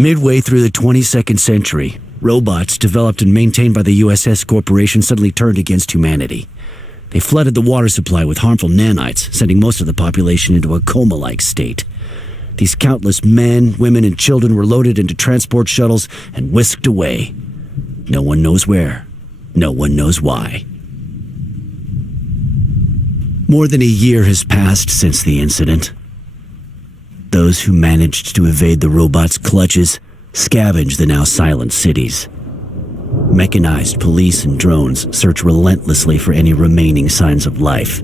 Midway through the 22nd century, robots developed and maintained by the USS Corporation suddenly turned against humanity. They flooded the water supply with harmful nanites, sending most of the population into a coma-like state. These countless men, women, and children were loaded into transport shuttles and whisked away. No one knows where. No one knows why. More than a year has passed since the incident. Those who managed to evade the robots' clutches scavenge the now silent cities. Mechanized police and drones search relentlessly for any remaining signs of life.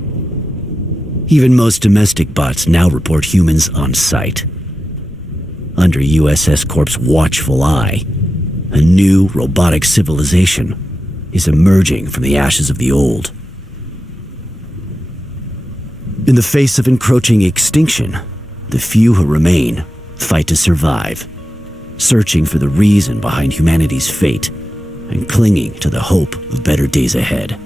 Even most domestic bots now report humans on sight. Under USS Corp's watchful eye, a new robotic civilization is emerging from the ashes of the old. In the face of encroaching extinction, the few who remain fight to survive, searching for the reason behind humanity's fate and clinging to the hope of better days ahead.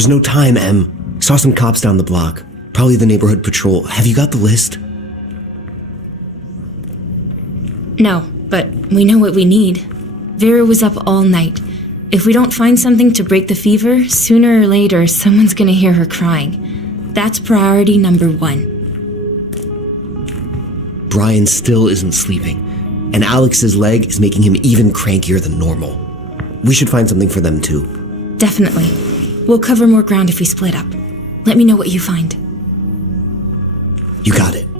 There's no time, Em. Saw some cops down the block. Probably the neighborhood patrol. Have you got the list? No, but we know what we need. Vera was up all night. If we don't find something to break the fever, sooner or later, someone's gonna hear her crying. That's priority number 1. Brian still isn't sleeping, and Alex's leg is making him even crankier than normal. We should find something for them too. Definitely. We'll cover more ground if we split up. Let me know what you find. You got it.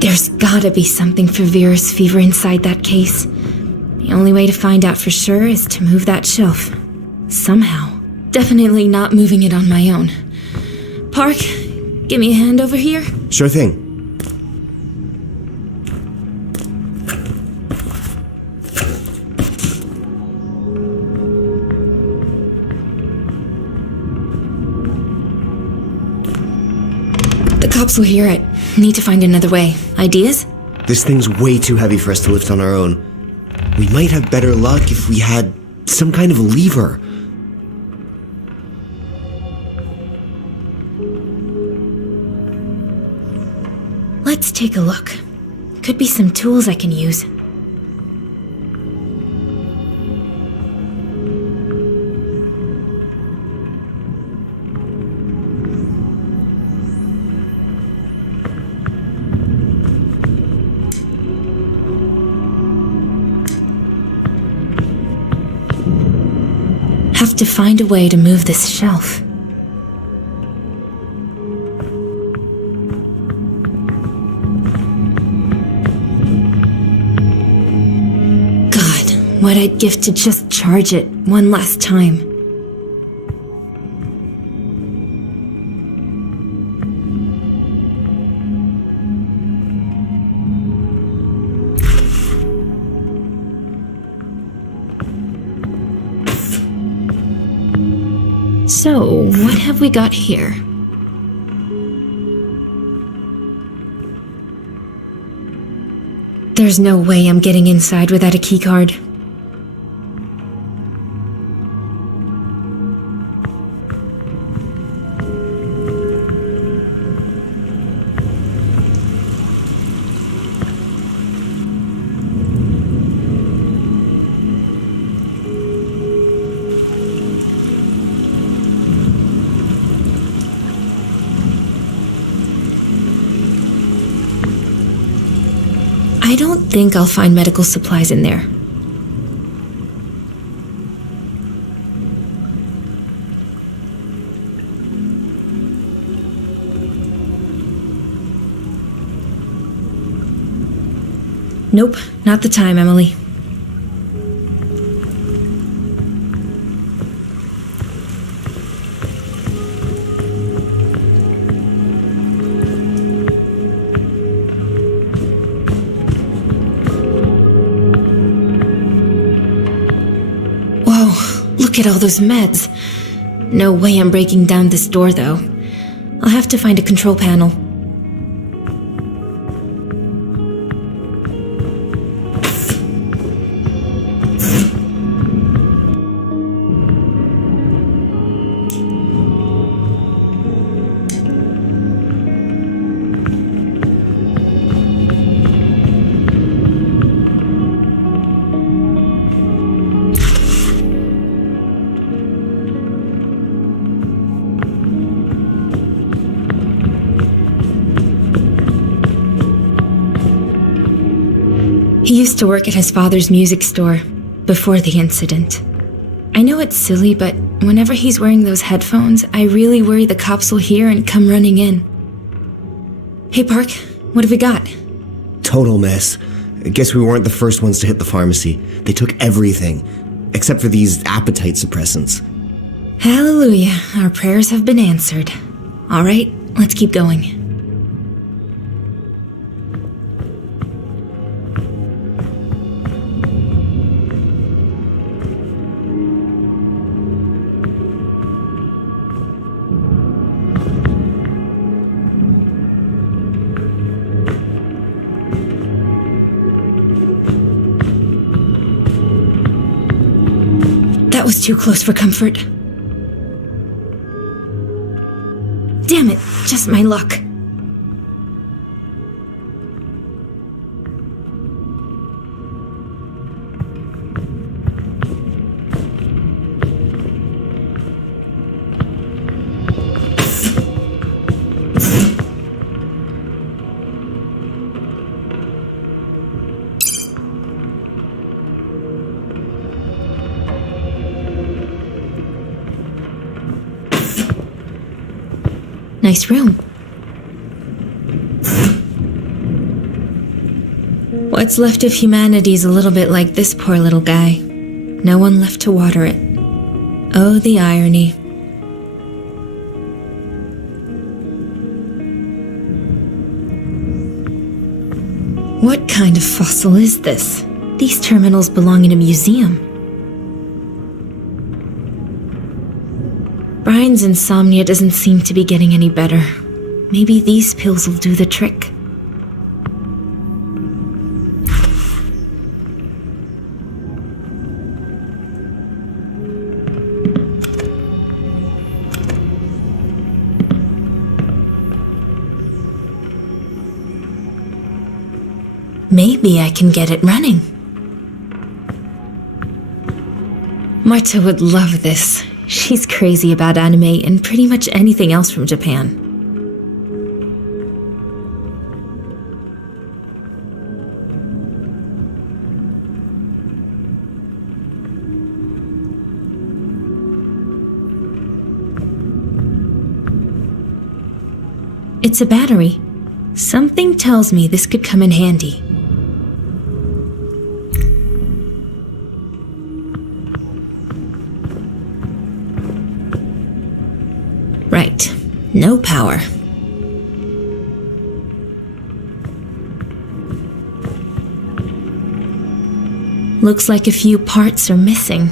There's gotta be something for Vera's fever inside that case. The only way to find out for sure is to move that shelf. Somehow. Definitely not moving it on my own. Park, give me a hand over here. Sure thing. capsule here. I need to find another way. Ideas? This thing's way too heavy for us to lift on our own. We might have better luck if we had some kind of a lever. Let's take a look. Could be some tools I can use. Have to find a way to move this shelf. God, what I'd give to just charge it one last time. So, what have we got here? There's no way I'm getting inside without a keycard. I don't think I'll find medical supplies in there. Nope, not the time, Emily. Look at all those meds. No way I'm breaking down this door, though. I'll have to find a control panel. He used to work at his father's music store before the incident. I know it's silly, but whenever he's wearing those headphones, I really worry the cops will hear and come running in. Hey, Park, what have we got? Total mess. I guess we weren't the first ones to hit the pharmacy. They took everything, except for these appetite suppressants. Hallelujah, our prayers have been answered. All right, let's keep going. That was too close for comfort. Damn it, just my luck. Nice room. What's left of humanity's a little bit like this poor little guy. No one left to water it. Oh, the irony. What kind of fossil is this? These terminals belong in a museum. Brian's insomnia doesn't seem to be getting any better. Maybe these pills will do the trick. Maybe I can get it running. Marta would love this. She's crazy about anime and pretty much anything else from Japan. It's a battery. Something tells me this could come in handy. Right. No power. Looks like a few parts are missing.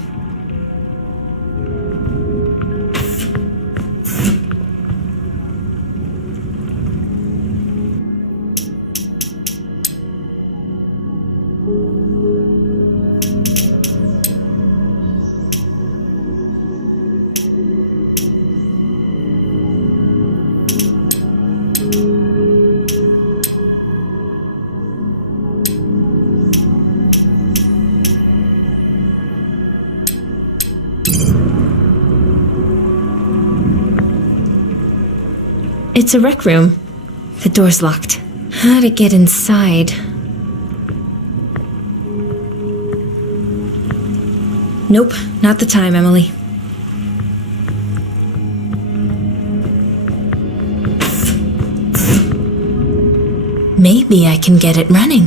It's a rec room. The door's locked. How to get inside? Nope, not the time, Emily. Maybe I can get it running.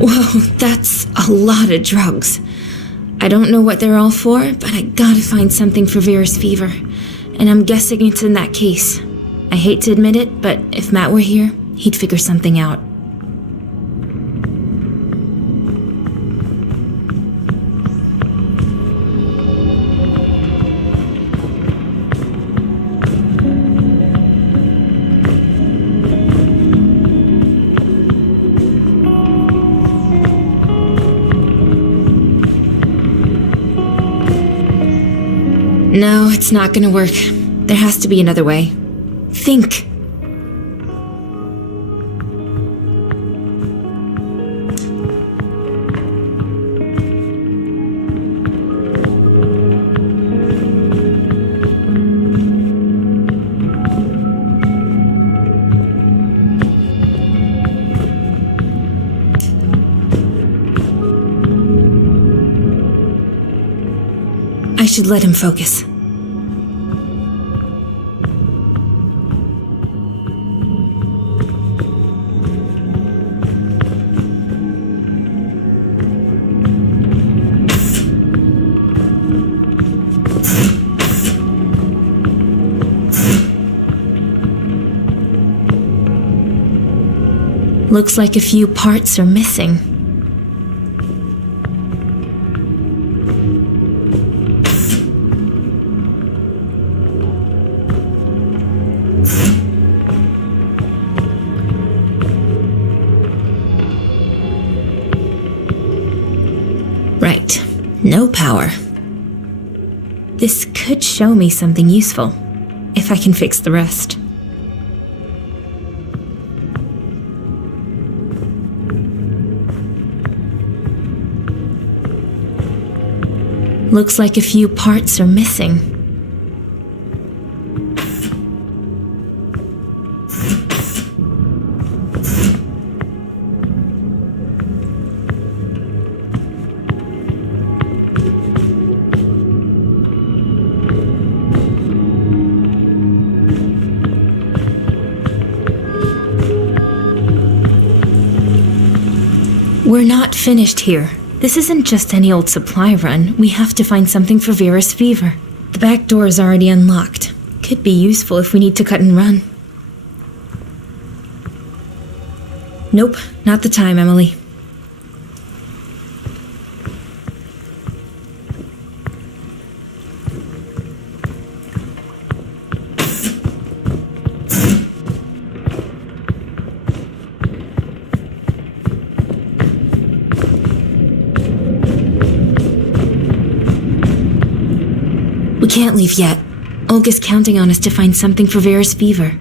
Whoa, that's a lot of drugs. I don't know what they're all for, but I gotta find something for Vera's fever. And I'm guessing it's in that case. I hate to admit it, but if Matt were here, he'd figure something out. No, it's not gonna work. There has to be another way. Think. I should let him focus. Looks like a few parts are missing. Right. No power. This could show me something useful, if I can fix the rest. Looks like a few parts are missing. We're not finished here. This isn't just any old supply run. We have to find something for Vera's fever. The back door is already unlocked. Could be useful if we need to cut and run. Nope, not the time, Emily. We can't leave yet. Olga's counting on us to find something for Vera's fever.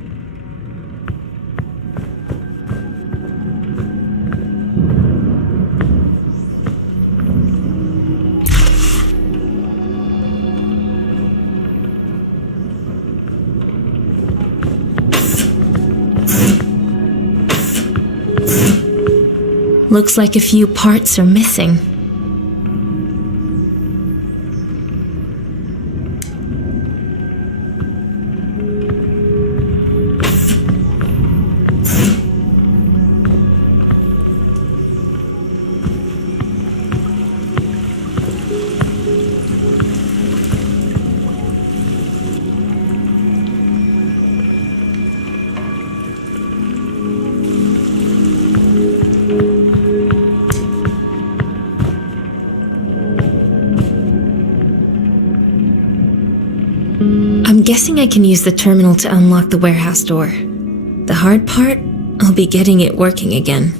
Looks like a few parts are missing. I'm guessing I can use the terminal to unlock the warehouse door. The hard part, I'll be getting it working again.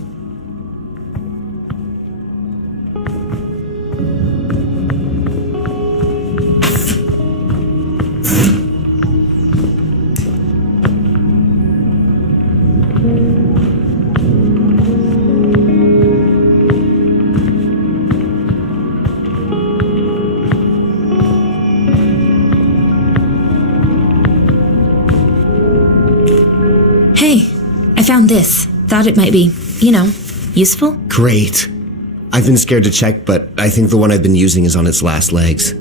Hey, I found this. Thought it might be, useful? Great. I've been scared to check, but I think the one I've been using is on its last legs.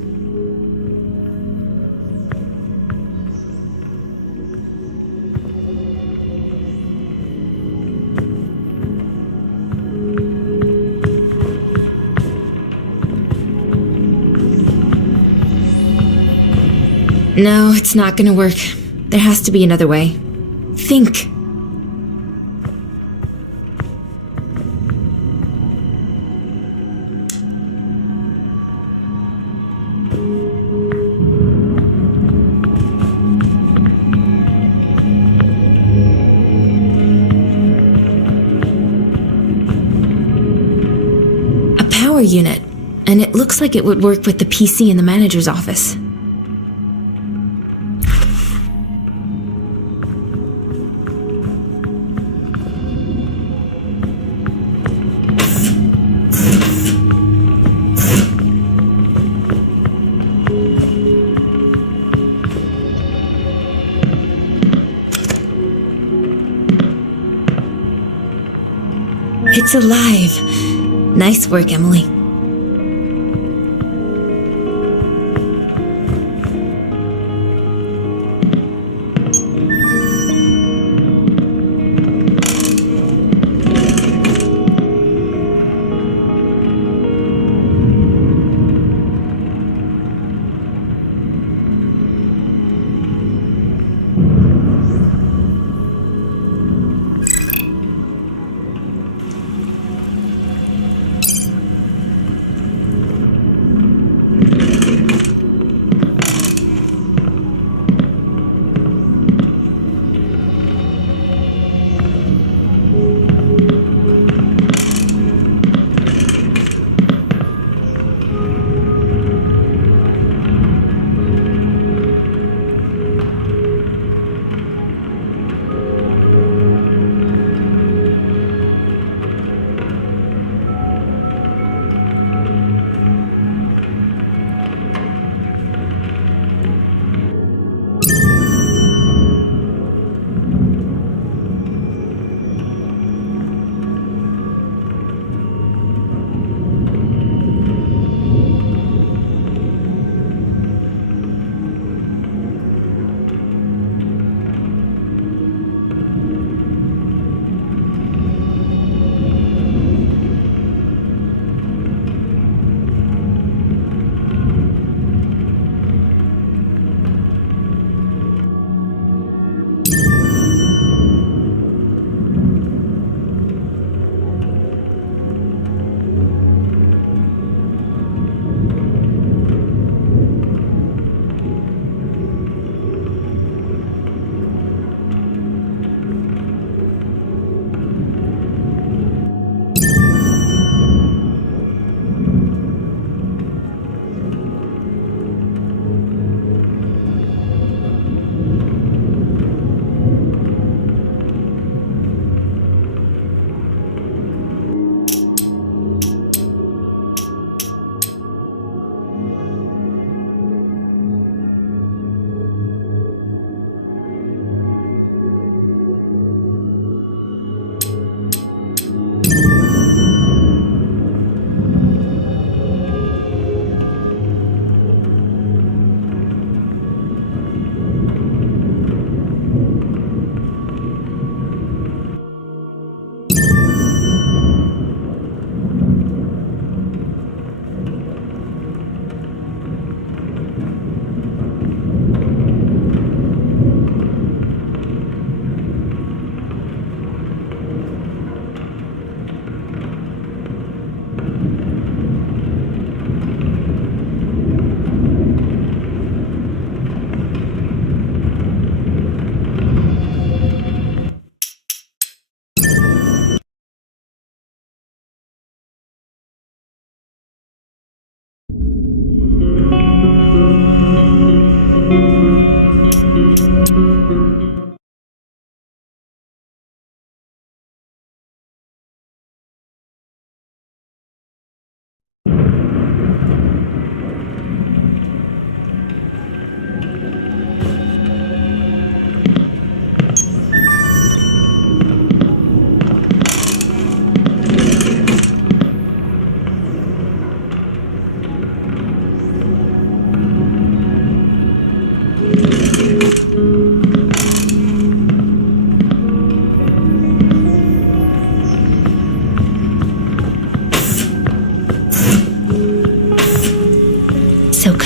No, it's not gonna work. There has to be another way. Think. A power unit, and it looks like it would work with the PC in the manager's office. It's alive. Nice work, Emily.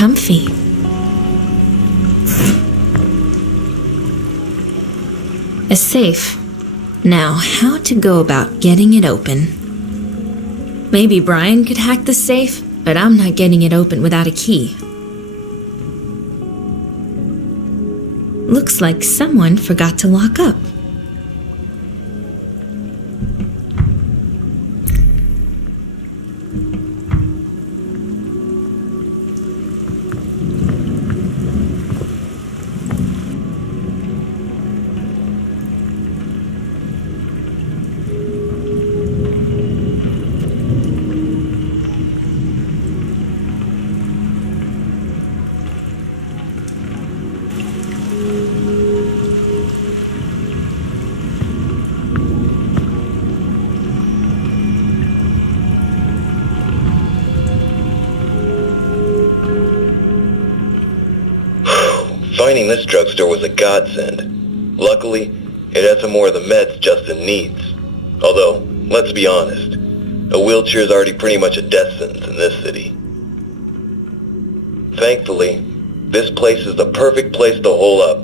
comfy. A safe. Now, how to go about getting it open? Maybe Brian could hack the safe, but I'm not getting it open without a key. Looks like someone forgot to lock up. Finding this drugstore was a godsend. Luckily, it had some more of the meds Justin needs. Although, let's be honest, a wheelchair is already pretty much a death sentence in this city. Thankfully, this place is the perfect place to hole up.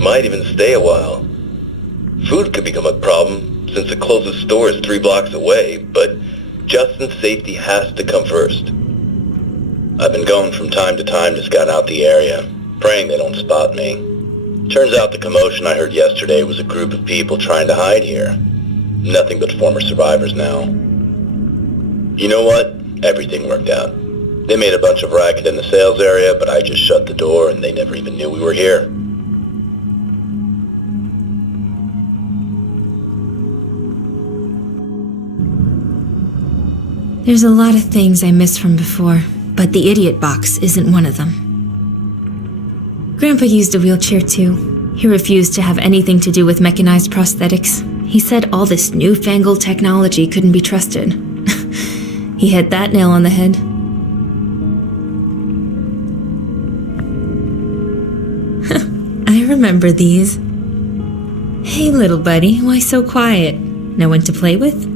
Might even stay a while. Food could become a problem, since the closest store is 3 blocks away, but Justin's safety has to come first. I've been going from time to time to scout out the area, praying they don't spot me. Turns out the commotion I heard yesterday was a group of people trying to hide here. Nothing but former survivors now. You know what? Everything worked out. They made a bunch of racket in the sales area, but I just shut the door and they never even knew we were here. There's a lot of things I miss from before, but the idiot box isn't one of them. Grandpa used a wheelchair too. He refused to have anything to do with mechanized prosthetics. He said all this newfangled technology couldn't be trusted. He hit that nail on the head. I remember these. Hey little buddy, why so quiet? No one to play with?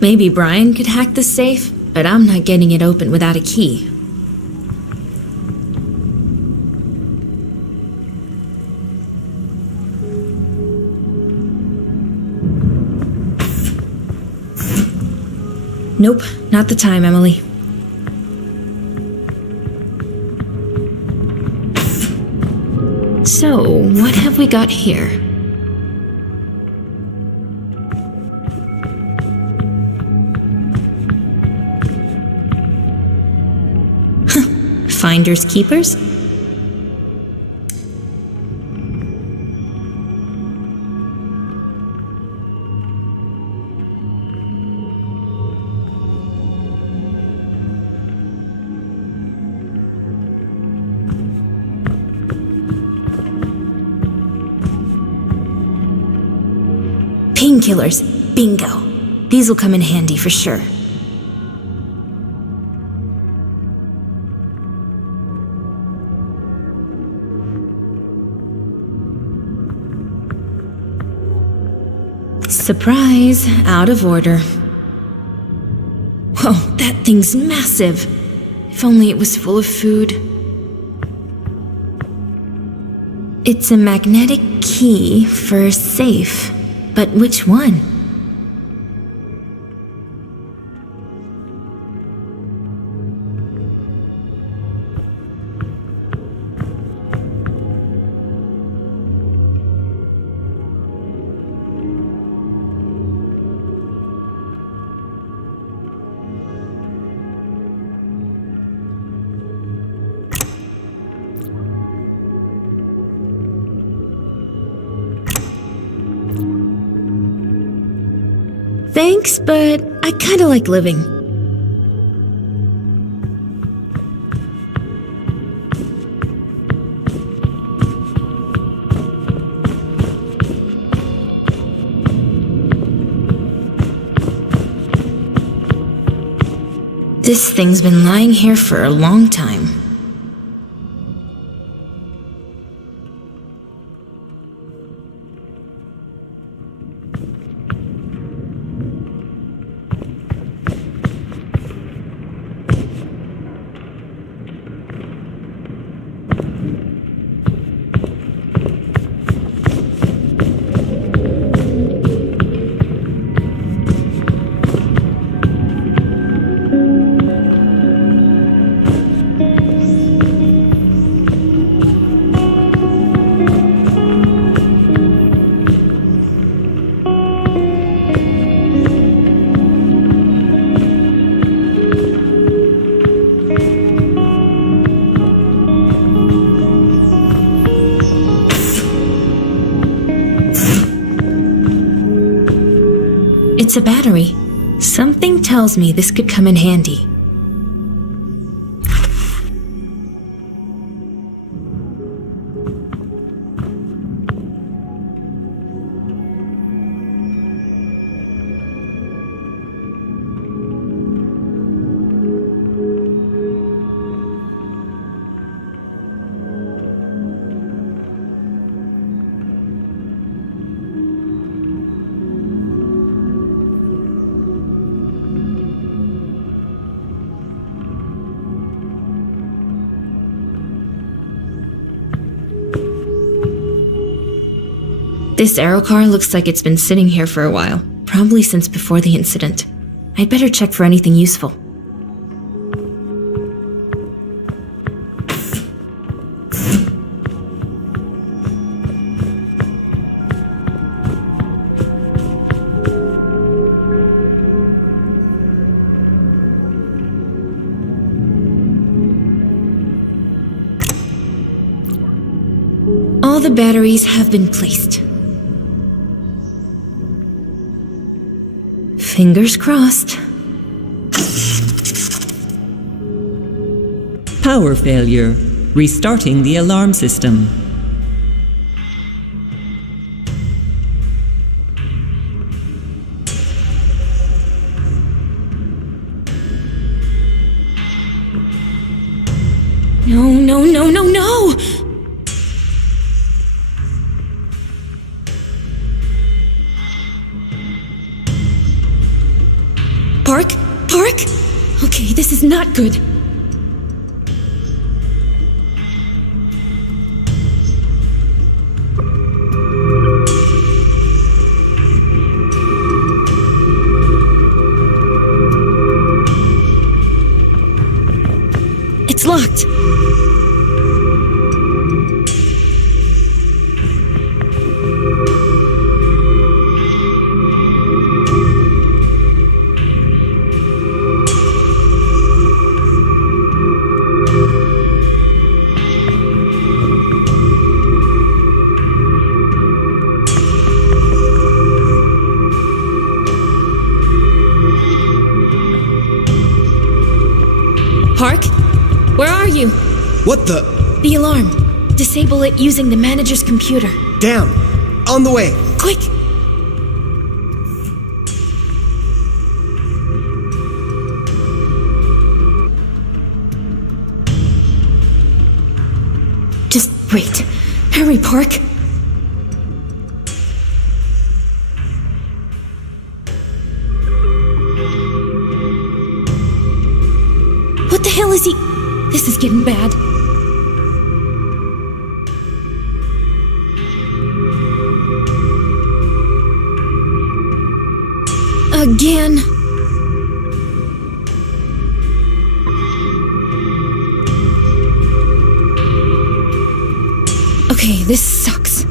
Maybe Brian could hack the safe, but I'm not getting it open without a key. Nope, not the time, Emily. So, what have we got here? Finders keepers? Painkillers. Bingo. These will come in handy for sure. Surprise, out of order. Whoa, that thing's massive. If only it was full of food. It's a magnetic key for a safe, but which one? Thanks, but I kinda like living. This thing's been lying here for a long time. It's a battery. Something tells me this could come in handy. This aero car looks like it's been sitting here for a while, probably since before the incident. I'd better check for anything useful. All the batteries have been placed. Fingers crossed. Power failure. Restarting the alarm system. No, no, no, no, no! Park? Park? Okay, this is not good. It's locked. Park? Where are you? What the? The alarm. Disable it using the manager's computer. Down. On the way. Quick! Just wait. Hurry, Park. What the hell is he? This is getting bad. Again. Okay, this sucks.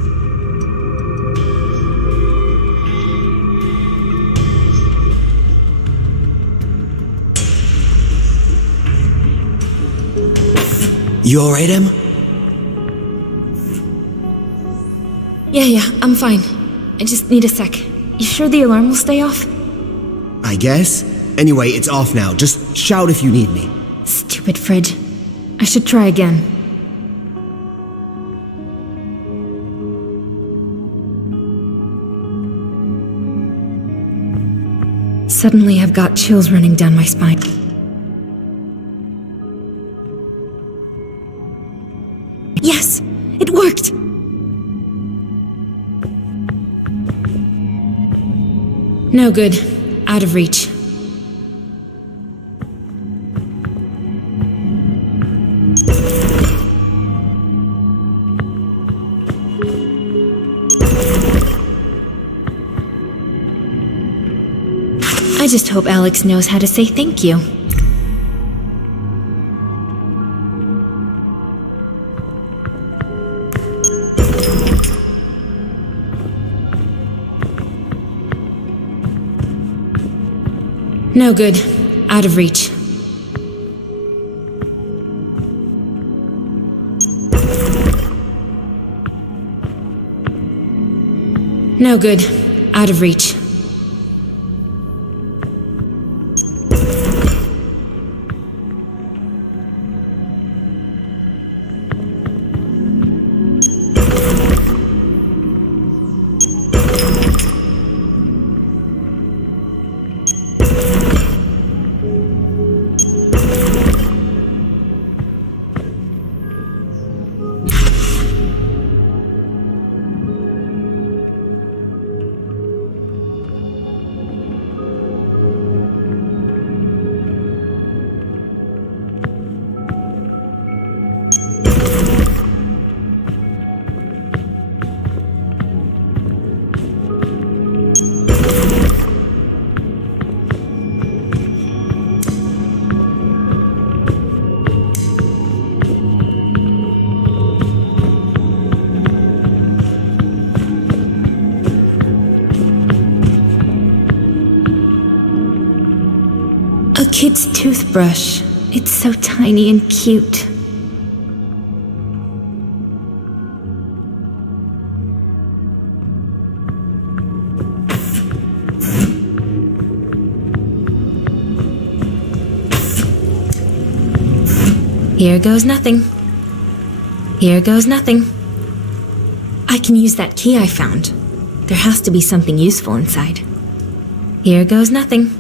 You alright, Em? Yeah, I'm fine. I just need a sec. You sure the alarm will stay off? I guess. Anyway, it's off now. Just shout if you need me. Stupid fridge. I should try again. Suddenly I've got chills running down my spine. Yes, it worked! No good. Out of reach. I just hope Alex knows how to say thank you. No good. Out of reach. No good. Out of reach. A kid's toothbrush. It's so tiny and cute. Here goes nothing. Here goes nothing. I can use that key I found. There has to be something useful inside. Here goes nothing.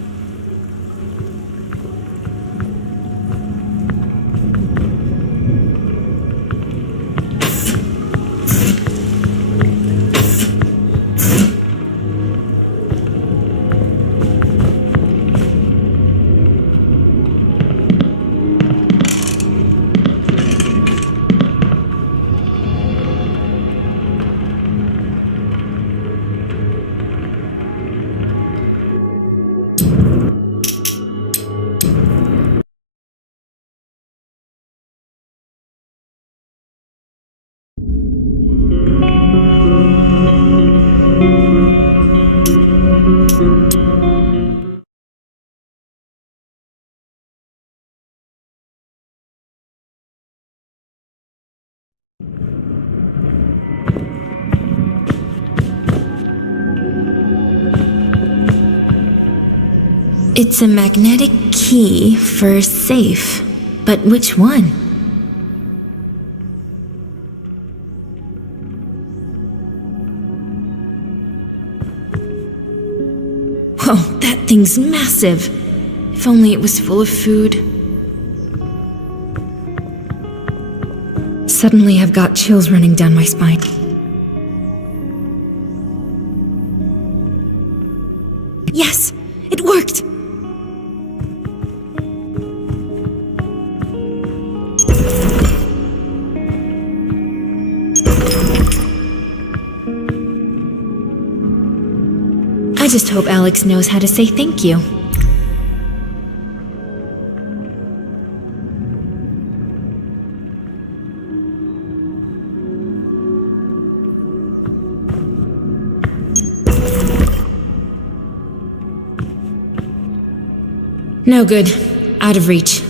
It's a magnetic key for a safe. But which one? Whoa, that thing's massive. If only it was full of food. Suddenly I've got chills running down my spine. Yes, it worked! I just hope Alex knows how to say thank you. No good. Out of reach.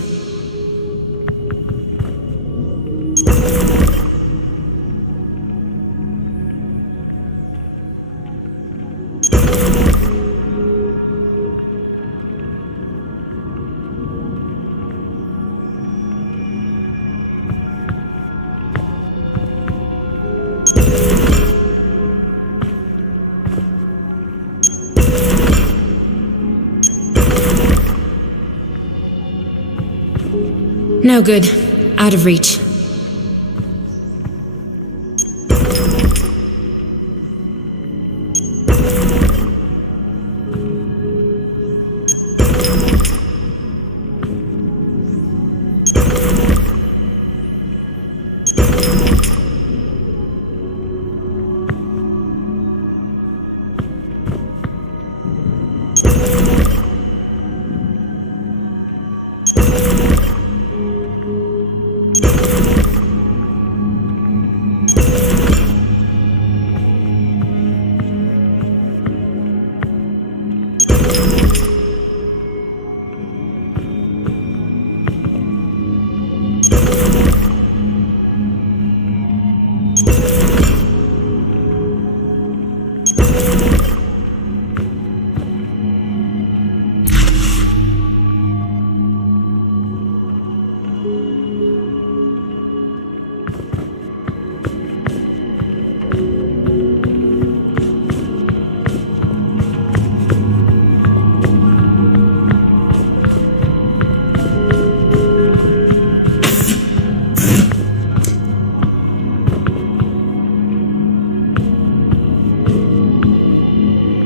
No good. Out of reach.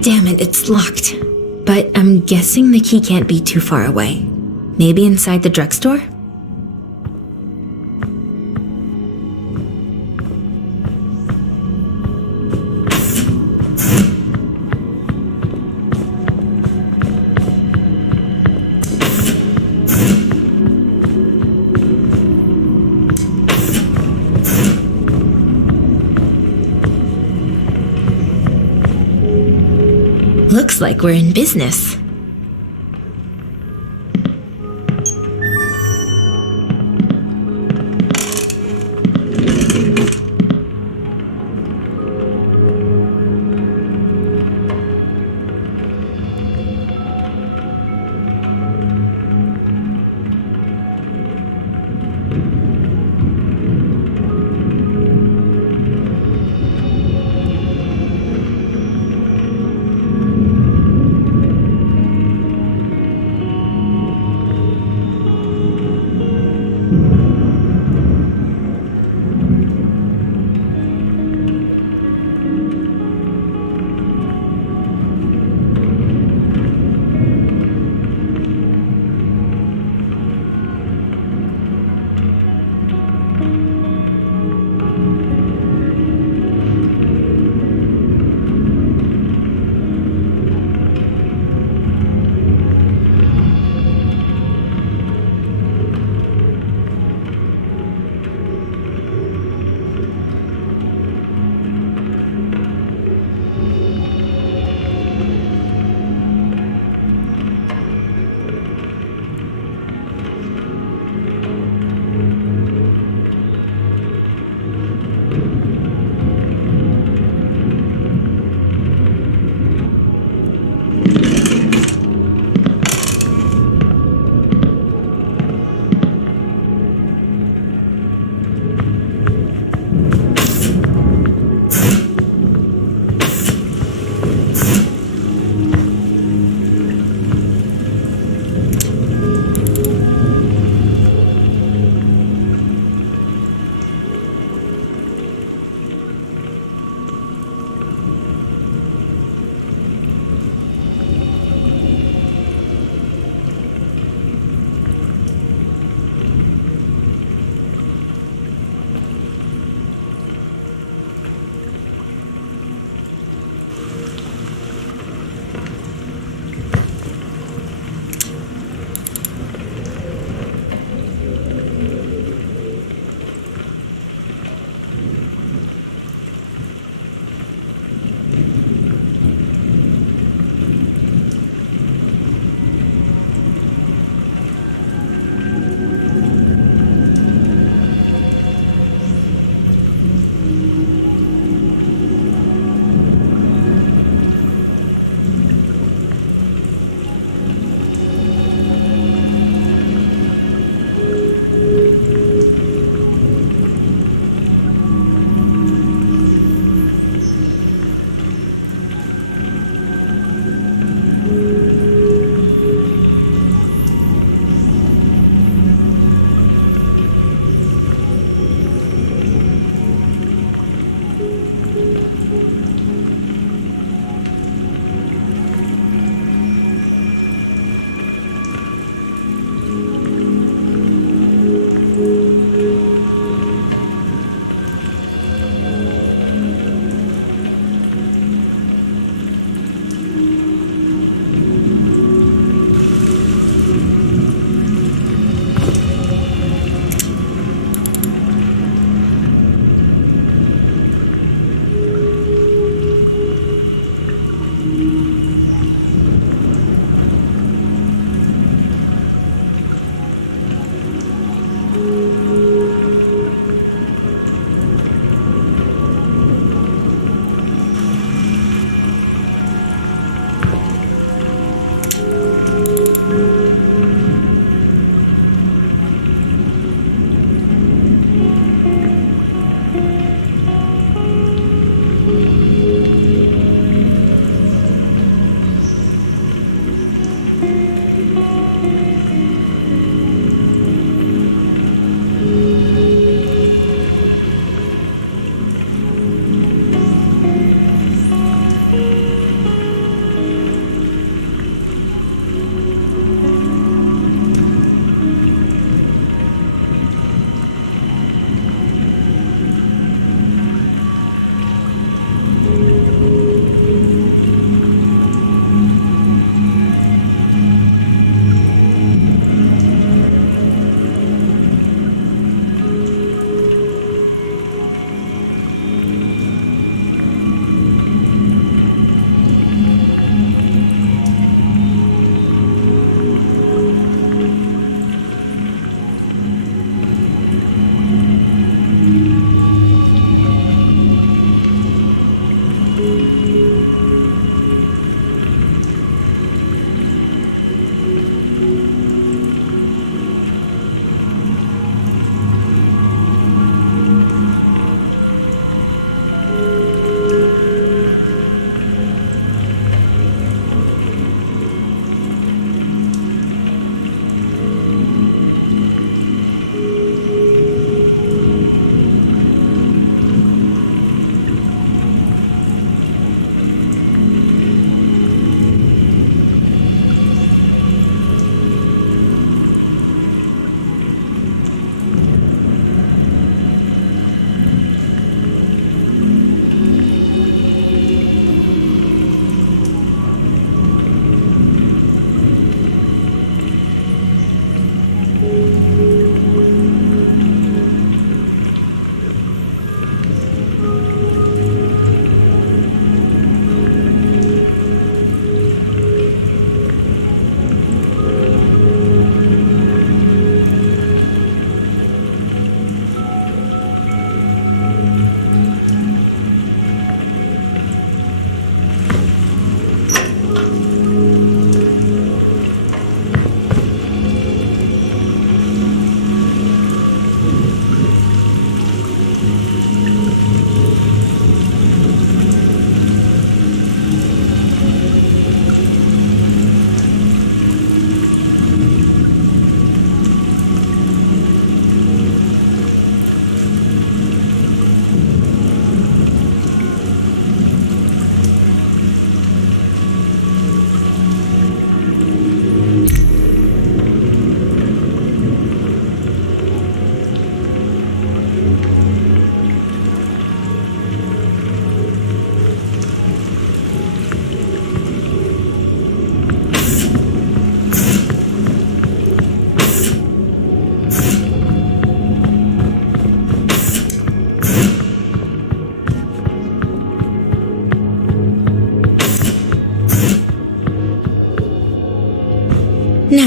Damn it, it's locked. But I'm guessing the key can't be too far away. Maybe inside the drugstore? Looks like we're in business.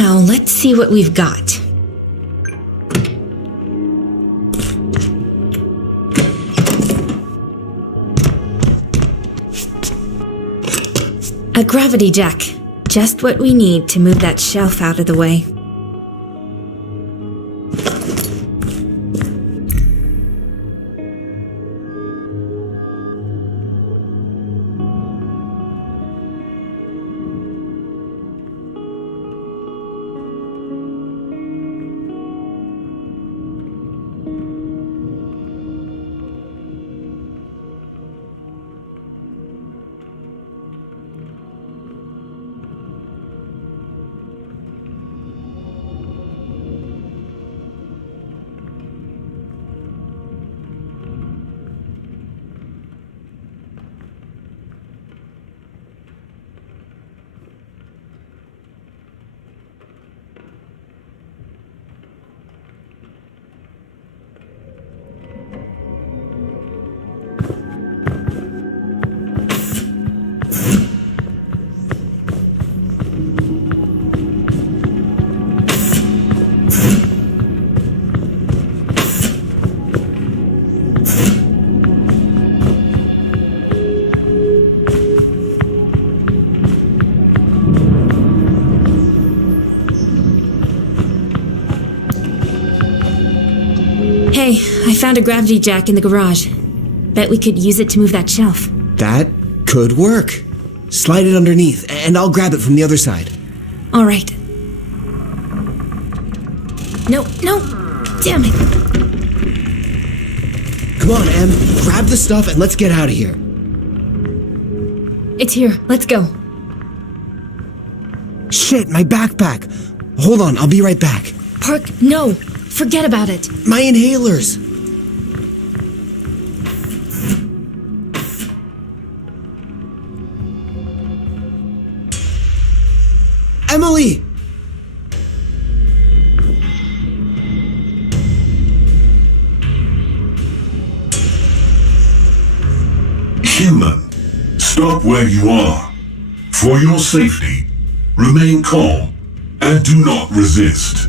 Now, let's see what we've got. A gravity jack. Just what we need to move that shelf out of the way. Hey, I found a gravity jack in the garage. Bet we could use it to move that shelf. That could work. Slide it underneath, and I'll grab it from the other side. All right. No, damn it. Come on, Em. Grab the stuff and let's get out of here. It's here, let's go. Shit, my backpack. Hold on, I'll be right back. Park, no, forget about it. My inhalers. Emily! Human, stop where you are. For your safety, remain calm and do not resist.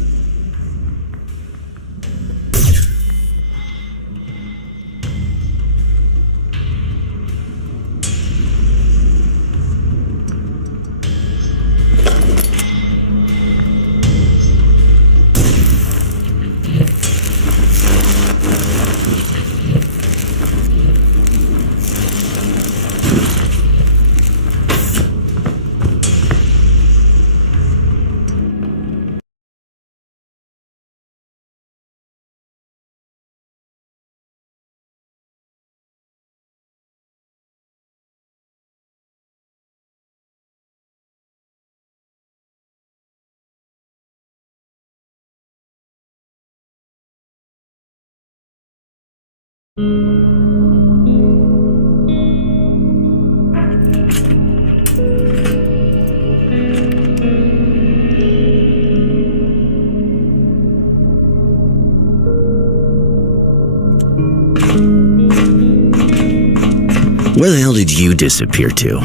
Where the hell did you disappear to?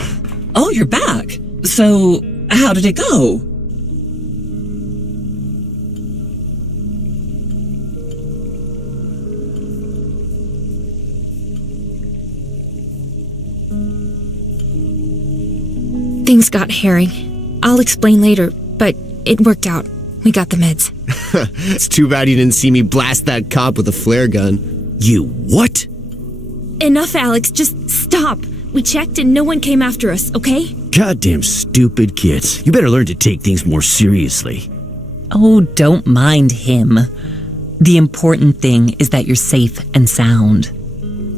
Oh, you're back. So, how did it go? Things got hairy. I'll explain later, but it worked out. We got the meds. It's too bad you didn't see me blast that cop with a flare gun. You what? Enough, Alex. Just stop. We checked and no one came after us, okay? Goddamn stupid kids. You better learn to take things more seriously. Oh, don't mind him. The important thing is that you're safe and sound.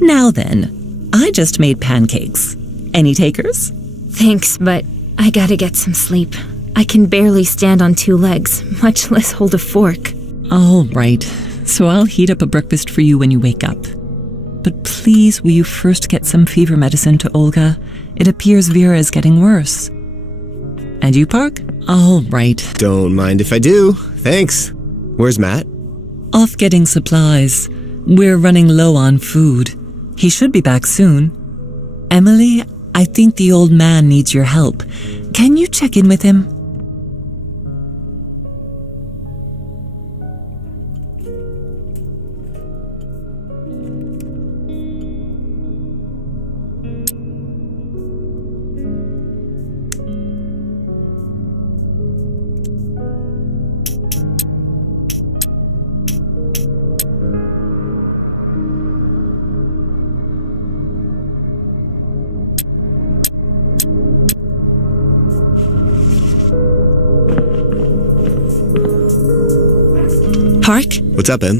Now then, I just made pancakes. Any takers? Thanks, but I gotta get some sleep. I can barely stand on 2 legs, much less hold a fork. All right. So I'll heat up a breakfast for you when you wake up. But please, will you first get some fever medicine to Olga? It appears Vera is getting worse. And you, Park? All right. Don't mind if I do. Thanks. Where's Matt? Off getting supplies. We're running low on food. He should be back soon. Emily, I think the old man needs your help. Can you check in with him? What's up, Em?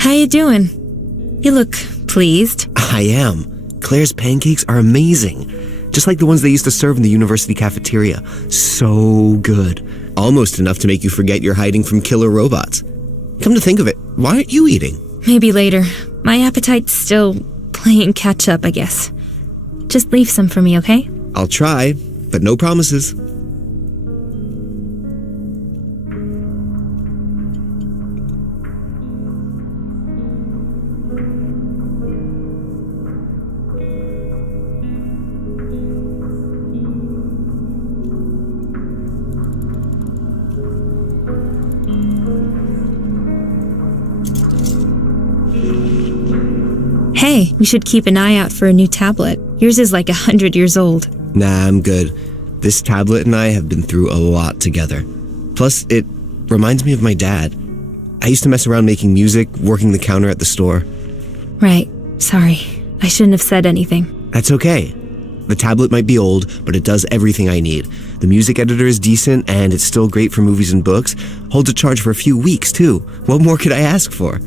How you doing? You look pleased. I am. Claire's pancakes are amazing. Just like the ones they used to serve in the university cafeteria. So good. Almost enough to make you forget you're hiding from killer robots. Come to think of it, why aren't you eating? Maybe later. My appetite's still playing catch up, I guess. Just leave some for me, okay? I'll try, but no promises. Hey, we should keep an eye out for a new tablet. Yours is like 100 years old. Nah, I'm good. This tablet and I have been through a lot together. Plus, it reminds me of my dad. I used to mess around making music, working the counter at the store. Right. Sorry. I shouldn't have said anything. That's okay. The tablet might be old, but it does everything I need. The music editor is decent, and it's still great for movies and books. Holds a charge for a few weeks, too. What more could I ask for?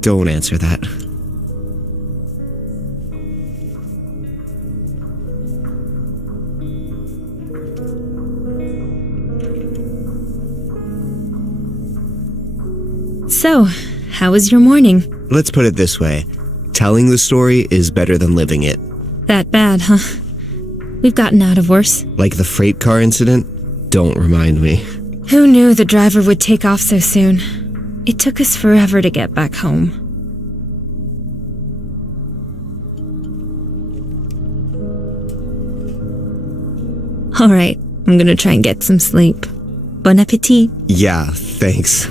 Don't answer that. So, how was your morning? Let's put it this way. Telling the story is better than living it. That bad, huh? We've gotten out of worse. Like the freight car incident? Don't remind me. Who knew the driver would take off so soon? It took us forever to get back home. Alright, I'm gonna try and get some sleep. Bon appetit. Yeah, thanks.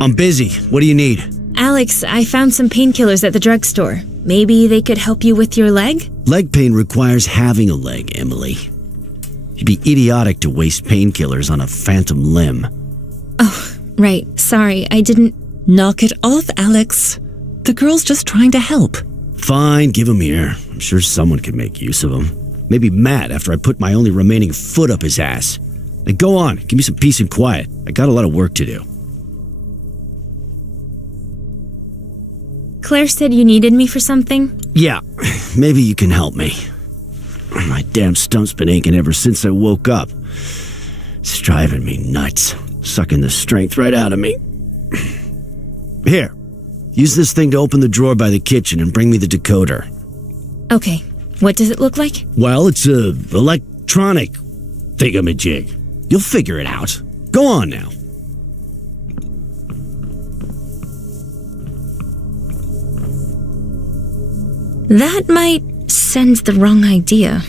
I'm busy. What do you need? Alex, I found some painkillers at the drugstore. Maybe they could help you with your leg? Leg pain requires having a leg, Emily. You'd be idiotic to waste painkillers on a phantom limb. Oh, right. Sorry, I didn't... Knock it off, Alex. The girl's just trying to help. Fine, give him here. I'm sure someone could make use of him. Maybe Matt after I put my only remaining foot up his ass. Now go on, give me some peace and quiet. I got a lot of work to do. Claire said you needed me for something? Yeah, maybe you can help me. My damn stump's been aching ever since I woke up. It's driving me nuts, sucking the strength right out of me. Here, use this thing to open the drawer by the kitchen and bring me the decoder. Okay, what does it look like? Well, it's a electronic thingamajig. You'll figure it out. Go on now. That might send the wrong idea.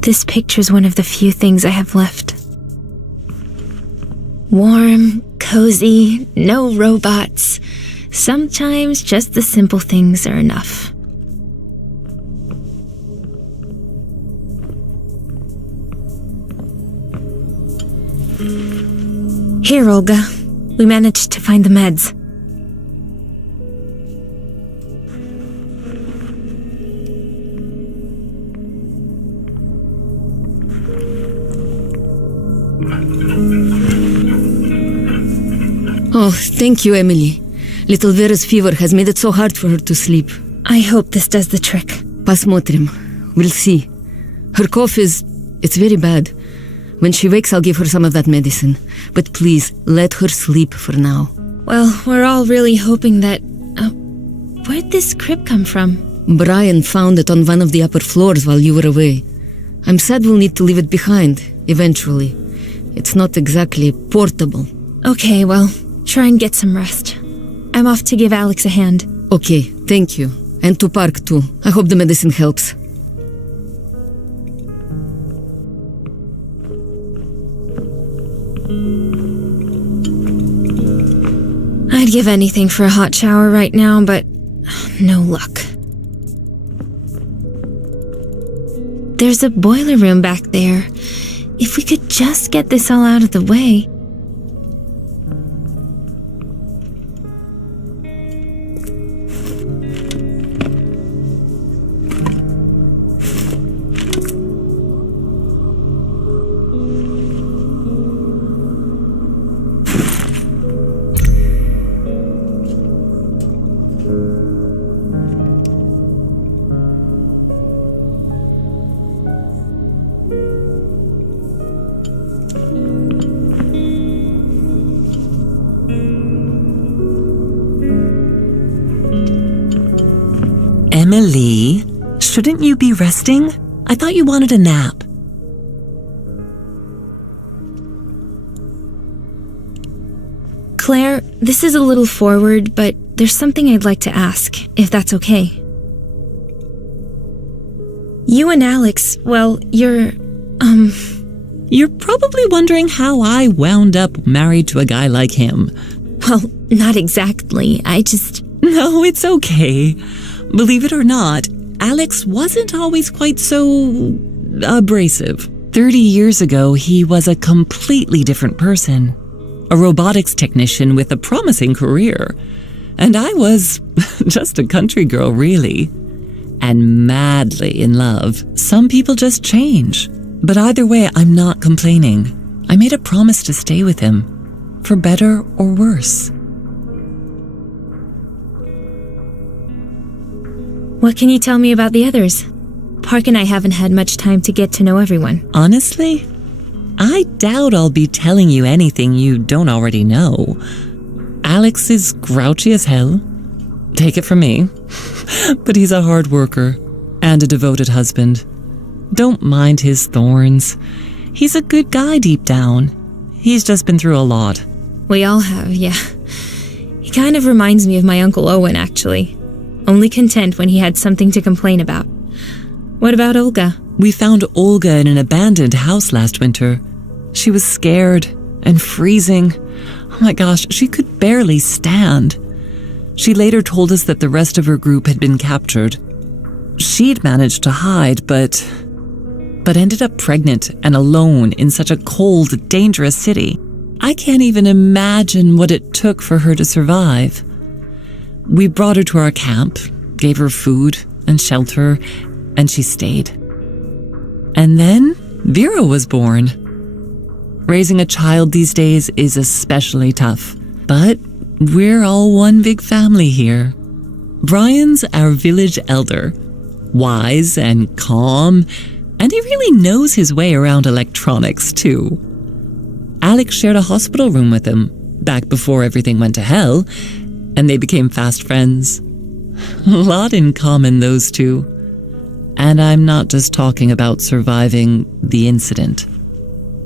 This picture's one of the few things I have left. Warm, cozy, no robots. Sometimes just the simple things are enough. Here, Olga. We managed to find the meds. Oh, thank you, Emily. Little Vera's fever has made it so hard for her to sleep. I hope this does the trick. Pasmotrim. We'll see. Her cough it's very bad. When she wakes, I'll give her some of that medicine. But please, let her sleep for now. Well, we're all really hoping that... where'd this crib come from? Brian found it on one of the upper floors while you were away. I'm sad we'll need to leave it behind, eventually. It's not exactly portable. Okay, well, try and get some rest. I'm off to give Alex a hand. Okay, thank you. And to Park too. I hope the medicine helps. I'd give anything for a hot shower right now, but no luck. There's a boiler room back there. If we could just get this all out of the way. Emily, shouldn't you be resting? I thought you wanted a nap. Claire, this is a little forward, but there's something I'd like to ask, if that's okay. You and Alex, well, you're probably wondering how I wound up married to a guy like him. Well, not exactly. No, it's okay. Believe it or not, Alex wasn't always quite so abrasive. 30 years ago, he was a completely different person. A robotics technician with a promising career. And I was just a country girl, really. And madly in love. Some people just change. But either way, I'm not complaining. I made a promise to stay with him. For better or worse. What can you tell me about the others? Park and I haven't had much time to get to know everyone. Honestly, I doubt I'll be telling you anything you don't already know. Alex is grouchy as hell. Take it from me. But he's a hard worker and a devoted husband. Don't mind his thorns. He's a good guy deep down. He's just been through a lot. We all have, yeah. He kind of reminds me of my Uncle Owen, actually. Only content when he had something to complain about. What about Olga? We found Olga in an abandoned house last winter. She was scared and freezing. Oh my gosh, she could barely stand. She later told us that the rest of her group had been captured. She'd managed to hide, but ended up pregnant and alone in such a cold, dangerous city. I can't even imagine what it took for her to survive. We brought her to our camp, gave her food and shelter, and she stayed. And then Vera was born. Raising a child these days is especially tough, but we're all one big family here. Brian's our village elder, wise and calm, and he really knows his way around electronics too. Alex shared a hospital room with him back before everything went to hell, and they became fast friends. A lot in common, those two. And I'm not just talking about surviving the incident.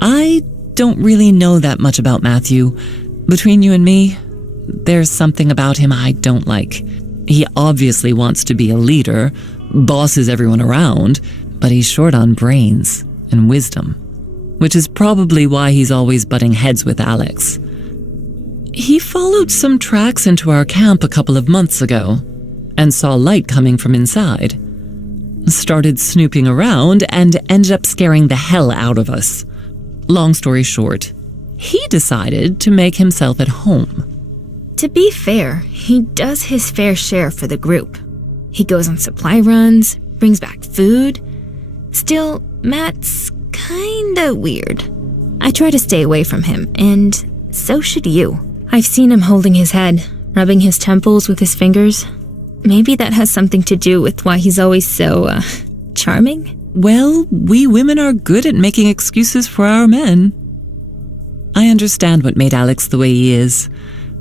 I don't really know that much about Matthew. Between you and me, there's something about him I don't like. He obviously wants to be a leader, bosses everyone around, but he's short on brains and wisdom, which is probably why he's always butting heads with Alex. He followed some tracks into our camp a couple of months ago and saw light coming from inside. Started snooping around and ended up scaring the hell out of us. Long story short, he decided to make himself at home. To be fair, he does his fair share for the group. He goes on supply runs, brings back food. Still, Matt's kinda weird. I try to stay away from him, and so should you. I've seen him holding his head, rubbing his temples with his fingers. Maybe that has something to do with why he's always so, charming? Well, we women are good at making excuses for our men. I understand what made Alex the way he is,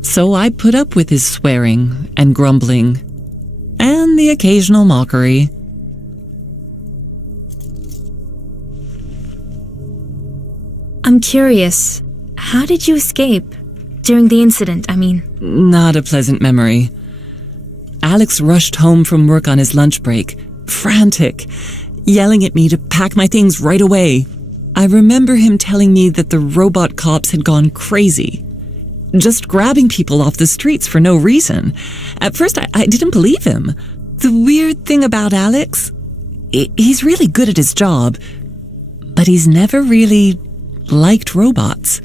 so I put up with his swearing and grumbling, and the occasional mockery. I'm curious, how did you escape? During the incident, I mean. Not a pleasant memory. Alex rushed home from work on his lunch break, frantic, yelling at me to pack my things right away. I remember him telling me that the robot cops had gone crazy, just grabbing people off the streets for no reason. At first, I didn't believe him. The weird thing about Alex, he's really good at his job, but he's never really liked robots.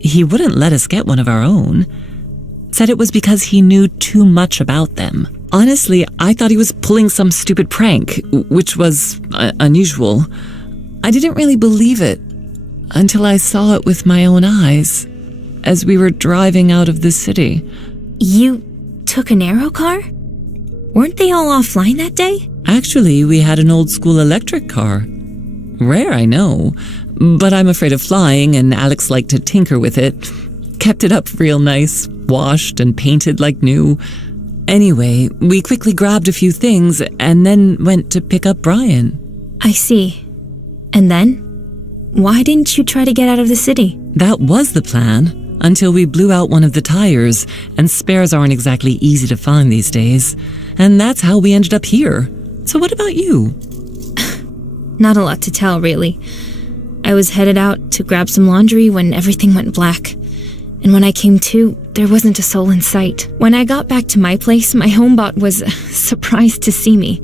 He wouldn't let us get one of our own. Said it was because he knew too much about them. Honestly, I thought he was pulling some stupid prank, which was unusual. I didn't really believe it until I saw it with my own eyes as we were driving out of the city. You took an aero car? Weren't they all offline that day? Actually, we had an old school electric car. Rare, I know, but I'm afraid of flying, and Alex liked to tinker with it. Kept it up real nice, washed and painted like new. Anyway, we quickly grabbed a few things and then went to pick up Brian. I see. And then? Why didn't you try to get out of the city? That was the plan, until we blew out one of the tires, and spares aren't exactly easy to find these days. And that's how we ended up here. So what about you? Not a lot to tell, really. I was headed out to grab some laundry when everything went black. And when I came to, there wasn't a soul in sight. When I got back to my place, my homebot was surprised to see me.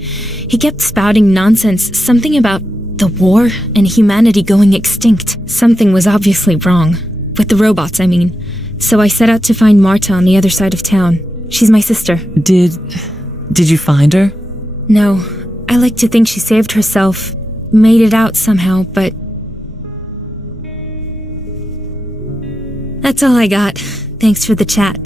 He kept spouting nonsense, something about the war and humanity going extinct. Something was obviously wrong. With the robots, I mean. So I set out to find Marta on the other side of town. She's my sister. Did you find her? No. I like to think she saved herself, made it out somehow, but that's all I got. Thanks for the chat.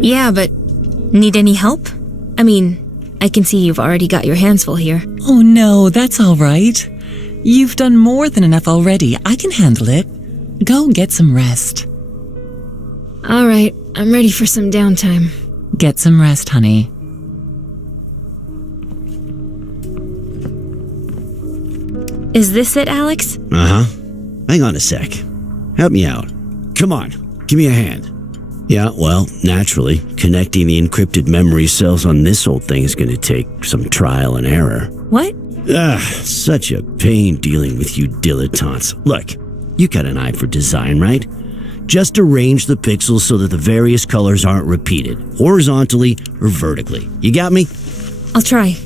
Yeah, but need any help? I mean, I can see you've already got your hands full here. Oh no, that's all right. You've done more than enough already. I can handle it. Go get some rest. All right, I'm ready for some downtime. Get some rest, honey. Is this it, Alex? Uh-huh. Hang on a sec. Help me out. Come on, give me a hand. Yeah, well, naturally, connecting the encrypted memory cells on this old thing is going to take some trial and error. What? Such a pain dealing with you dilettantes. Look, you got an eye for design, right? Just arrange the pixels so that the various colors aren't repeated, horizontally or vertically. You got me? I'll try.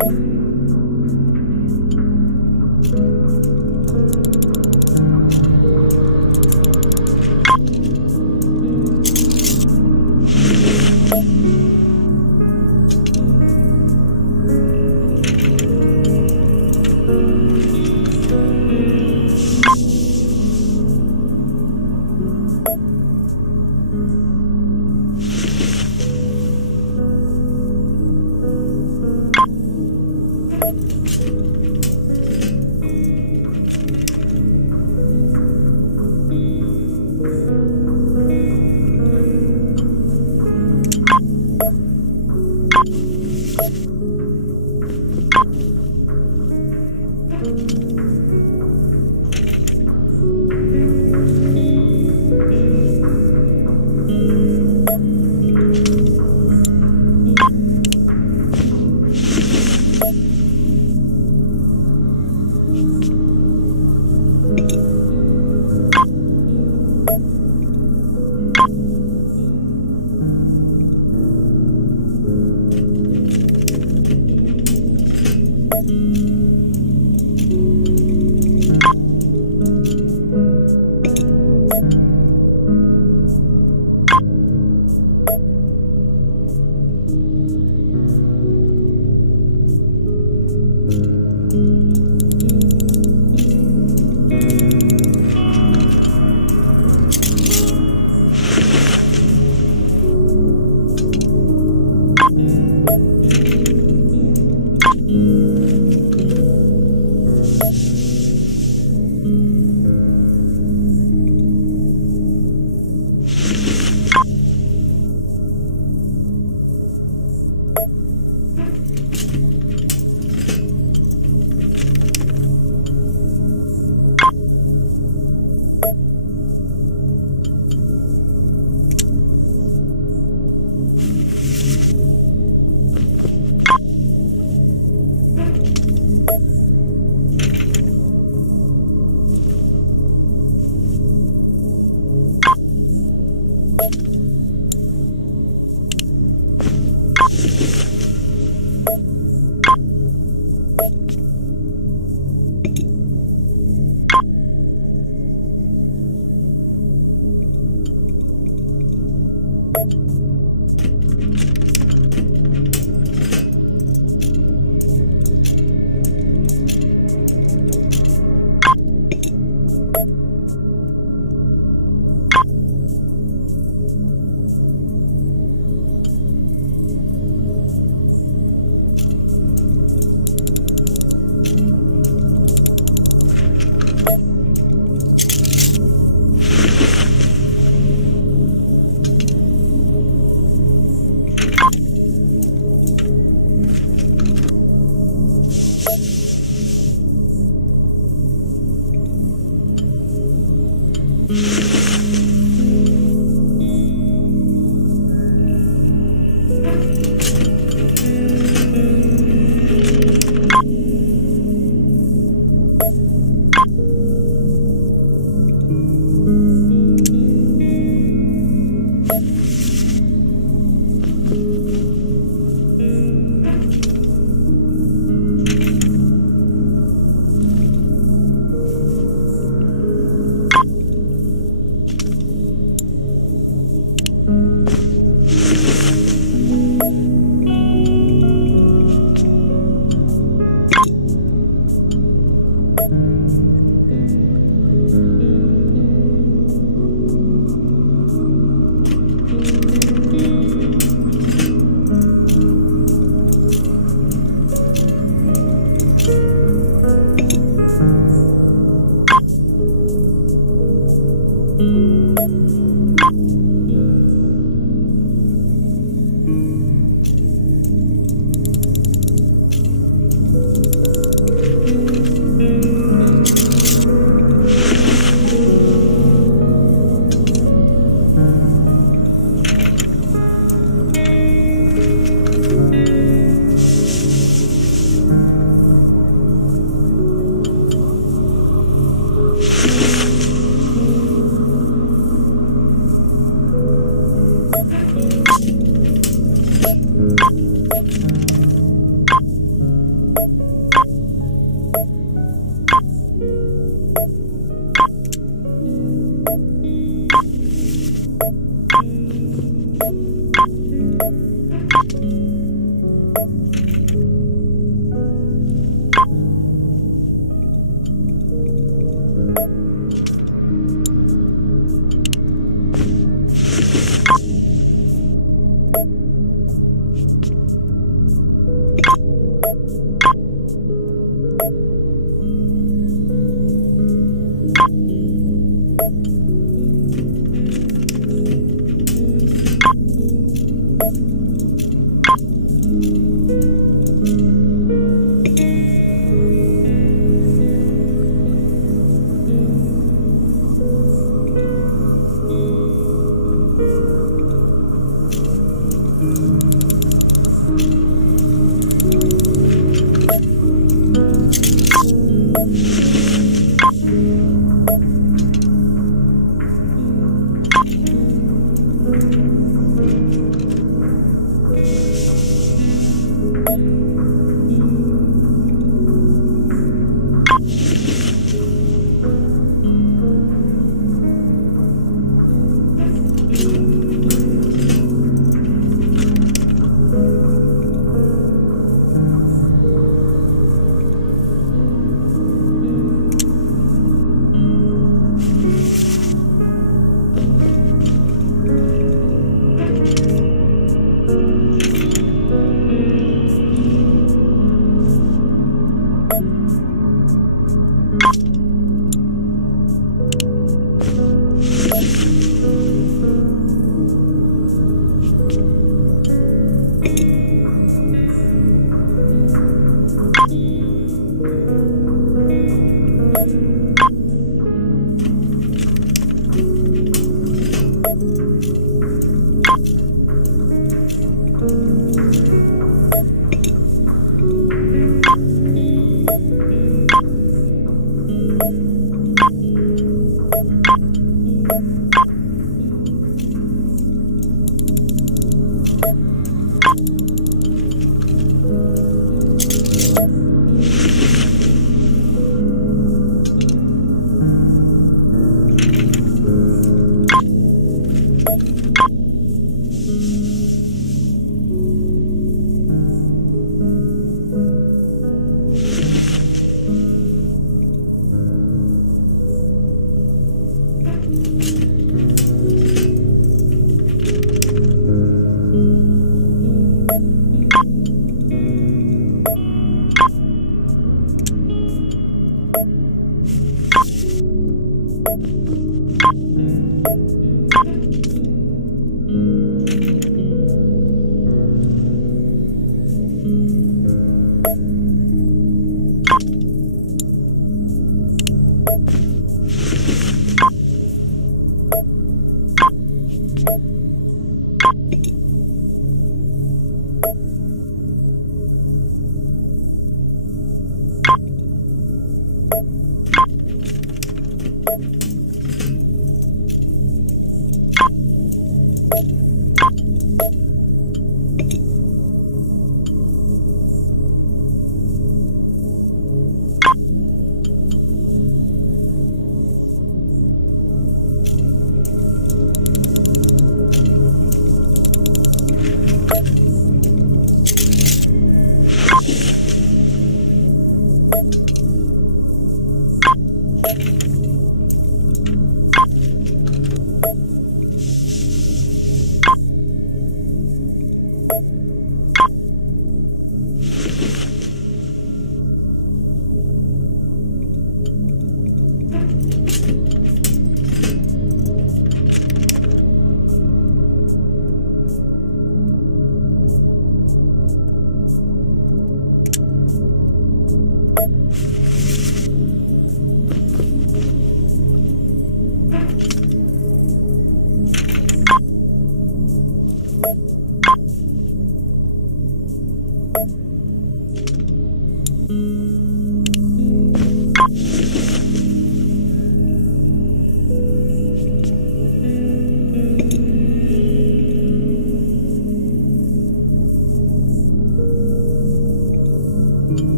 you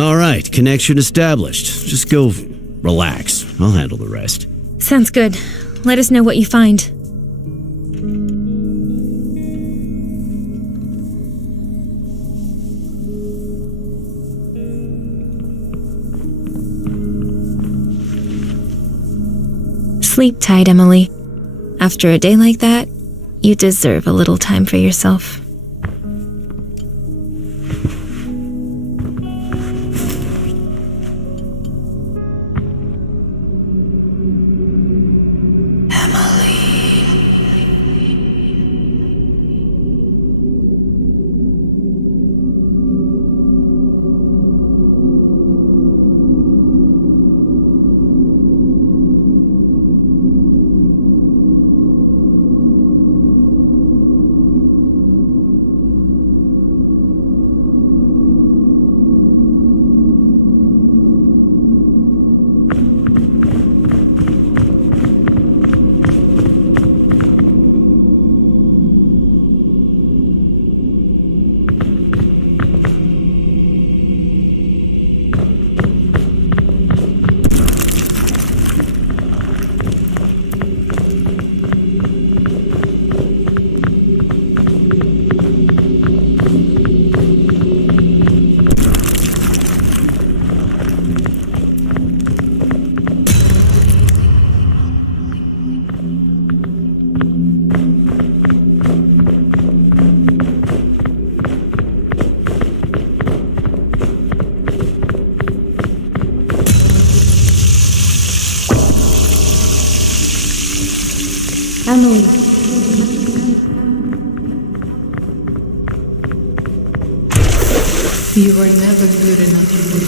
All right, connection established. Just go relax. I'll handle the rest. Sounds good. Let us know what you find. Sleep tight, Emily. After a day like that, you deserve a little time for yourself. were never good enough for me.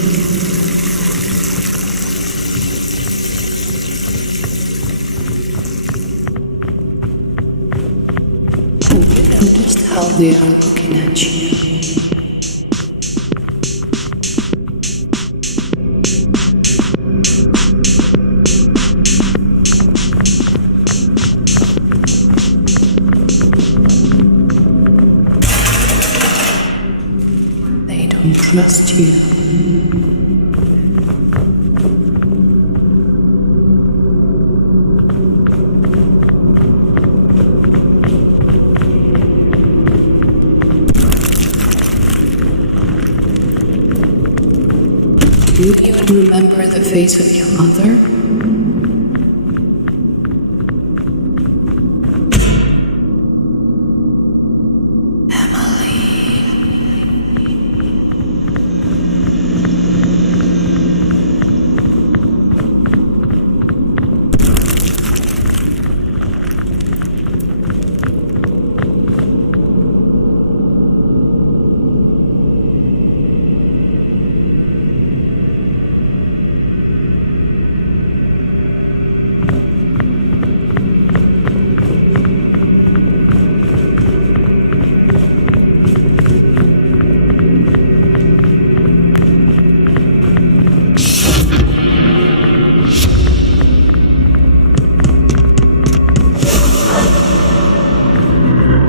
Have you noticed how they are looking at you? They don't trust you. Do you remember the face of your mother?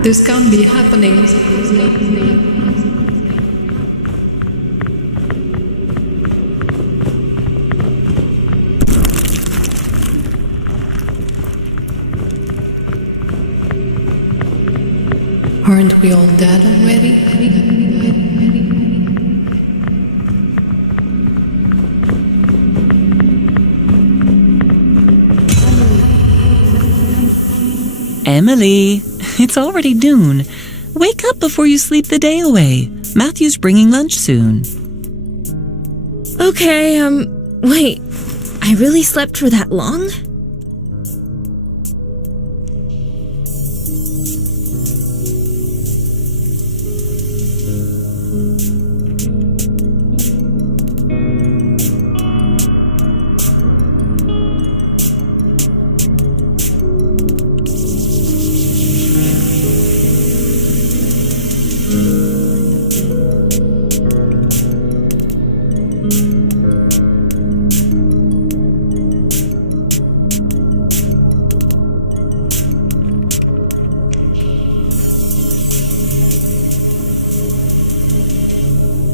This can't be happening. Aren't we all dead already? Emily, it's already noon. Wake up before you sleep the day away. Matthew's bringing lunch soon. Okay, wait. I really slept for that long?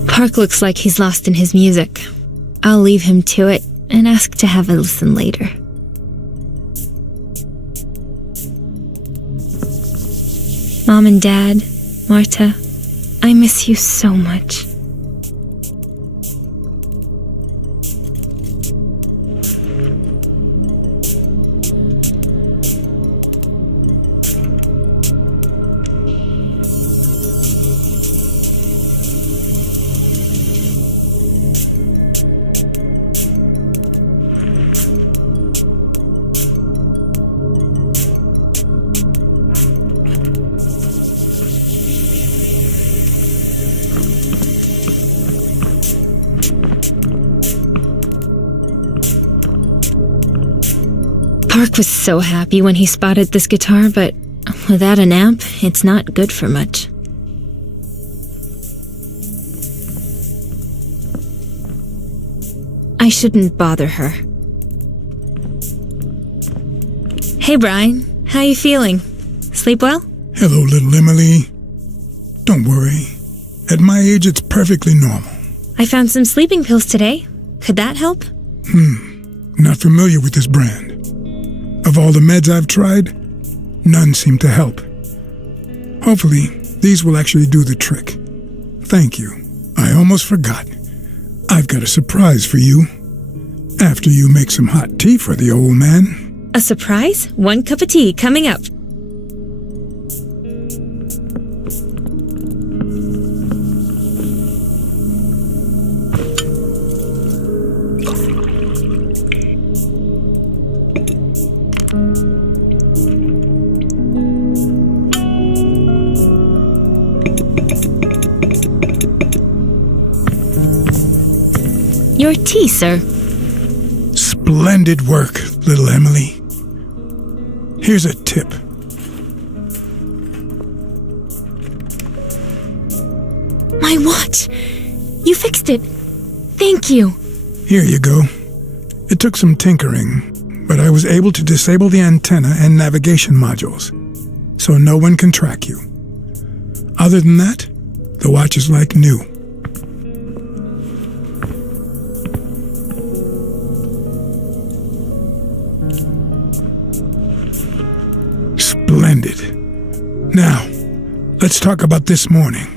Park looks like he's lost in his music. I'll leave him to it and ask to have a listen later. Mom and Dad, Marta, I miss you so much. Park was so happy when he spotted this guitar, but without an amp, it's not good for much. I shouldn't bother her. Hey Brian, how you feeling? Sleep well? Hello, little Emily. Don't worry. At my age, it's perfectly normal. I found some sleeping pills today. Could that help? Not familiar with this brand. Of all the meds I've tried, none seem to help. Hopefully, these will actually do the trick. Thank you. I almost forgot. I've got a surprise for you. After you make some hot tea for the old man. A surprise? 1 cup of tea coming up. Your tea, sir. Splendid work, little Emily. Here's a tip. My watch! You fixed it. Thank you. Here you go. It took some tinkering, but I was able to disable the antenna and navigation modules, so no one can track you. Other than that, the watch is like new. Splendid. Now, let's talk about this morning,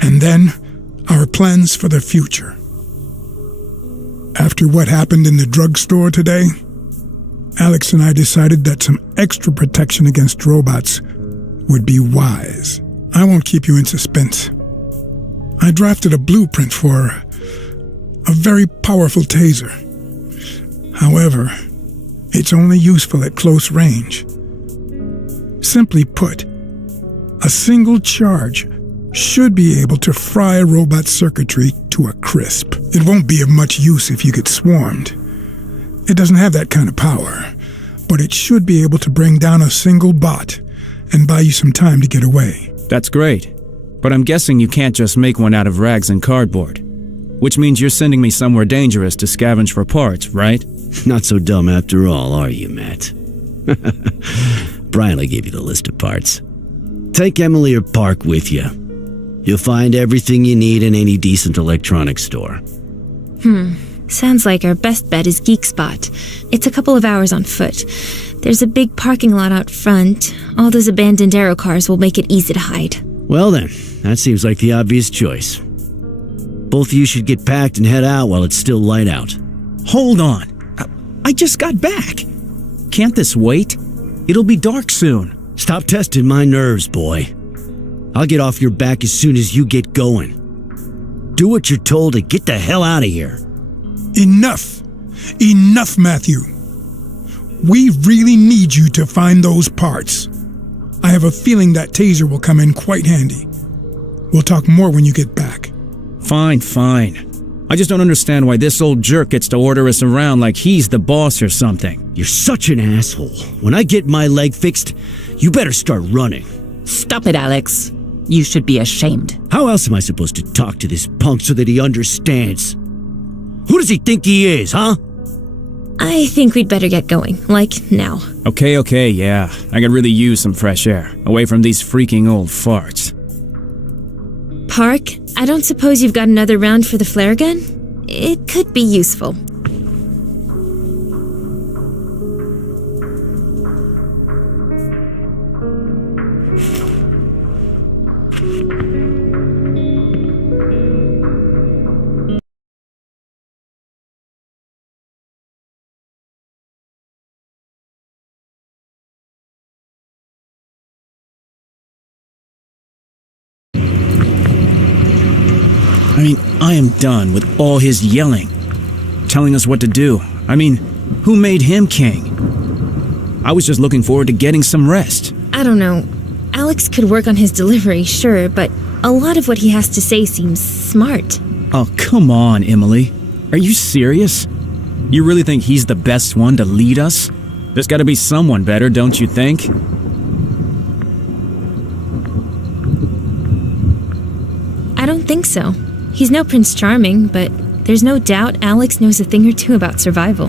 and then our plans for the future. After what happened in the drugstore today, Alex and I decided that some extra protection against robots would be wise. I won't keep you in suspense. I drafted a blueprint for a very powerful taser. However, it's only useful at close range. Simply put, a single charge should be able to fry a robot's circuitry to a crisp. It won't be of much use if you get swarmed. It doesn't have that kind of power, but it should be able to bring down a single bot and buy you some time to get away. That's great, but I'm guessing you can't just make one out of rags and cardboard. Which means you're sending me somewhere dangerous to scavenge for parts, right? Not so dumb after all, are you, Matt? Brian will give you the list of parts. Take Emily or Park with you. You'll find everything you need in any decent electronics store. Sounds like our best bet is Geek Spot. It's a couple of hours on foot. There's a big parking lot out front. All those abandoned aero cars will make it easy to hide. Well then, that seems like the obvious choice. Both of you should get packed and head out while it's still light out. Hold on. I just got back. Can't this wait? It'll be dark soon. Stop testing my nerves, boy. I'll get off your back as soon as you get going. Do what you're told and get the hell out of here. Enough! Enough, Matthew! We really need you to find those parts. I have a feeling that taser will come in quite handy. We'll talk more when you get back. Fine. I just don't understand why this old jerk gets to order us around like he's the boss or something. You're such an asshole. When I get my leg fixed, you better start running. Stop it, Alex. You should be ashamed. How else am I supposed to talk to this punk so that he understands? Who does he think he is, huh? I think we'd better get going, like now. Okay, yeah. I could really use some fresh air, away from these freaking old farts. Park, I don't suppose you've got another round for the flare gun? It could be useful. I mean, I am done with all his yelling, telling us what to do. I mean, who made him king? I was just looking forward to getting some rest. I don't know. Alex could work on his delivery, sure, but a lot of what he has to say seems smart. Oh, come on, Emily. Are you serious? You really think he's the best one to lead us? There's gotta be someone better, don't you think? I don't think so. He's no Prince Charming, but there's no doubt Alex knows a thing or two about survival.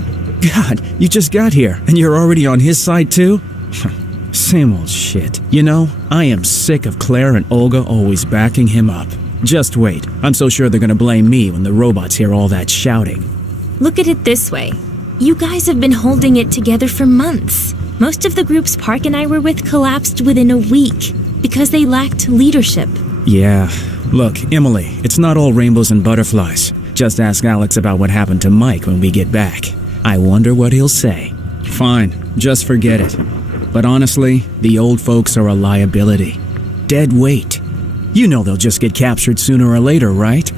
God, you just got here, and you're already on his side too? Same old shit. You know, I am sick of Claire and Olga always backing him up. Just wait. I'm so sure they're gonna blame me when the robots hear all that shouting. Look at it this way. You guys have been holding it together for months. Most of the groups Park and I were with collapsed within a week because they lacked leadership. Yeah. Look, Emily, it's not all rainbows and butterflies. Just ask Alex about what happened to Mike when we get back. I wonder what he'll say. Fine, just forget it. But honestly, the old folks are a liability. Dead weight. You know they'll just get captured sooner or later, right?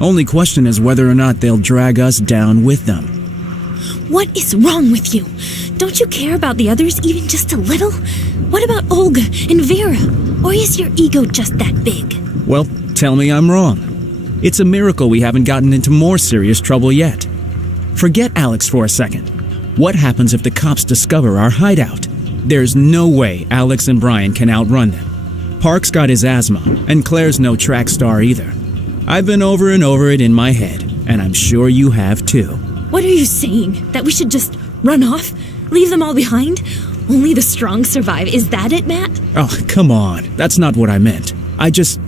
Only question is whether or not they'll drag us down with them. What is wrong with you? Don't you care about the others even just a little? What about Olga and Vera? Or is your ego just that big? Well, tell me I'm wrong. It's a miracle we haven't gotten into more serious trouble yet. Forget Alex for a second. What happens if the cops discover our hideout? There's no way Alex and Brian can outrun them. Park's got his asthma, and Claire's no track star either. I've been over and over it in my head, and I'm sure you have too. What are you saying? That we should just run off? Leave them all behind? Only the strong survive. Is that it, Matt? Oh, come on. That's not what I meant.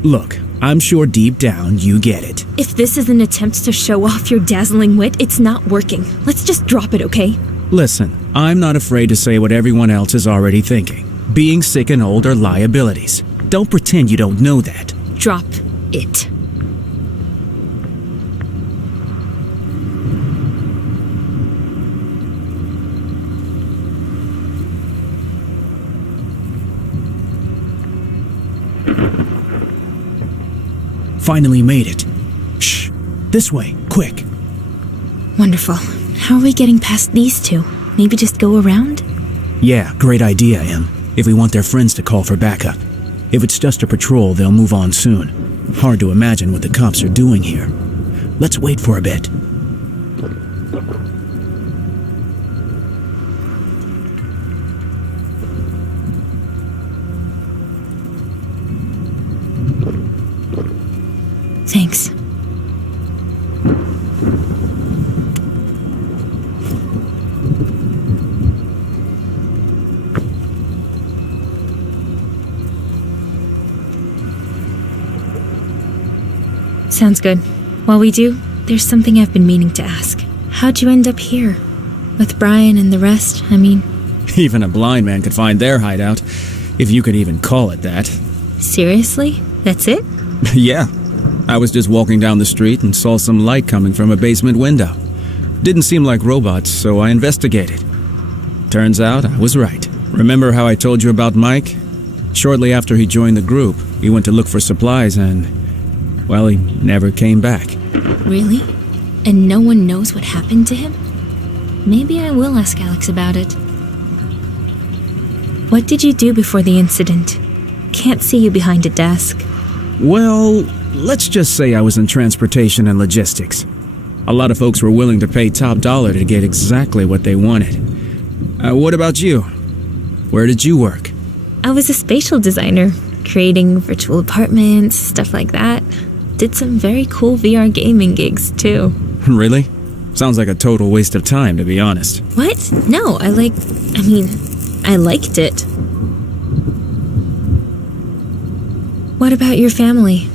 Look, I'm sure deep down you get it. If this is an attempt to show off your dazzling wit, it's not working. Let's just drop it, okay? Listen, I'm not afraid to say what everyone else is already thinking. Being sick and old are liabilities. Don't pretend you don't know that. Drop it. Finally made it. Shh. This way, quick. Wonderful. How are we getting past these two? Maybe just go around? Yeah, great idea, Em. If we want their friends to call for backup. If it's just a patrol, they'll move on soon. Hard to imagine what the cops are doing here. Let's wait for a bit. Thanks. Sounds good. While we do, there's something I've been meaning to ask. How'd you end up here? With Brian and the rest, I mean. Even a blind man could find their hideout, if you could even call it that. Seriously? That's it? Yeah. I was just walking down the street and saw some light coming from a basement window. Didn't seem like robots, so I investigated. Turns out I was right. Remember how I told you about Mike? Shortly after he joined the group, he went to look for supplies and, well, he never came back. Really? And no one knows what happened to him? Maybe I will ask Alex about it. What did you do before the incident? Can't see you behind a desk. Well, let's just say I was in transportation and logistics. A lot of folks were willing to pay top dollar to get exactly what they wanted. What about you? Where did you work? I was a spatial designer, creating virtual apartments, stuff like that. Did some very cool VR gaming gigs, too. Really? Sounds like a total waste of time, to be honest. What? No, I liked it. What about your family?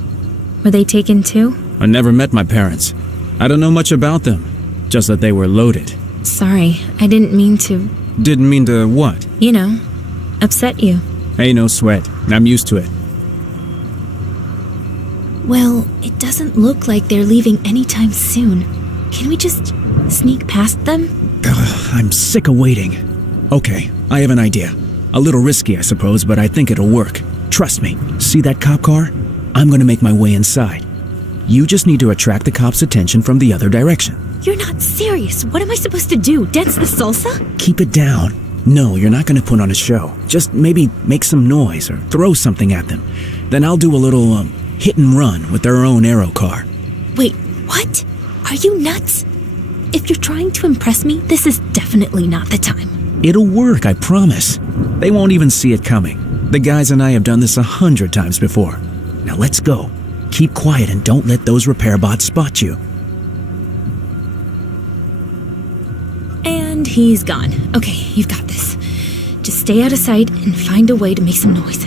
Were they taken too? I never met my parents. I don't know much about them, just that they were loaded. Sorry, I didn't mean to... Didn't mean to what? You know, upset you. Hey, no sweat. I'm used to it. Well, it doesn't look like they're leaving anytime soon. Can we just sneak past them? I'm sick of waiting. Okay, I have an idea. A little risky, I suppose, but I think it'll work. Trust me. See that cop car? I'm gonna make my way inside. You just need to attract the cops' attention from the other direction. You're not serious. What am I supposed to do? Dance the salsa? Keep it down. No, you're not gonna put on a show. Just maybe make some noise or throw something at them. Then I'll do a little, hit and run with their own aero car. Wait, what? Are you nuts? If you're trying to impress me, this is definitely not the time. It'll work, I promise. They won't even see it coming. The guys and I have done this 100 times before. Now let's go. Keep quiet and don't let those repair bots spot you. And he's gone. Okay, you've got this. Just stay out of sight and find a way to make some noise.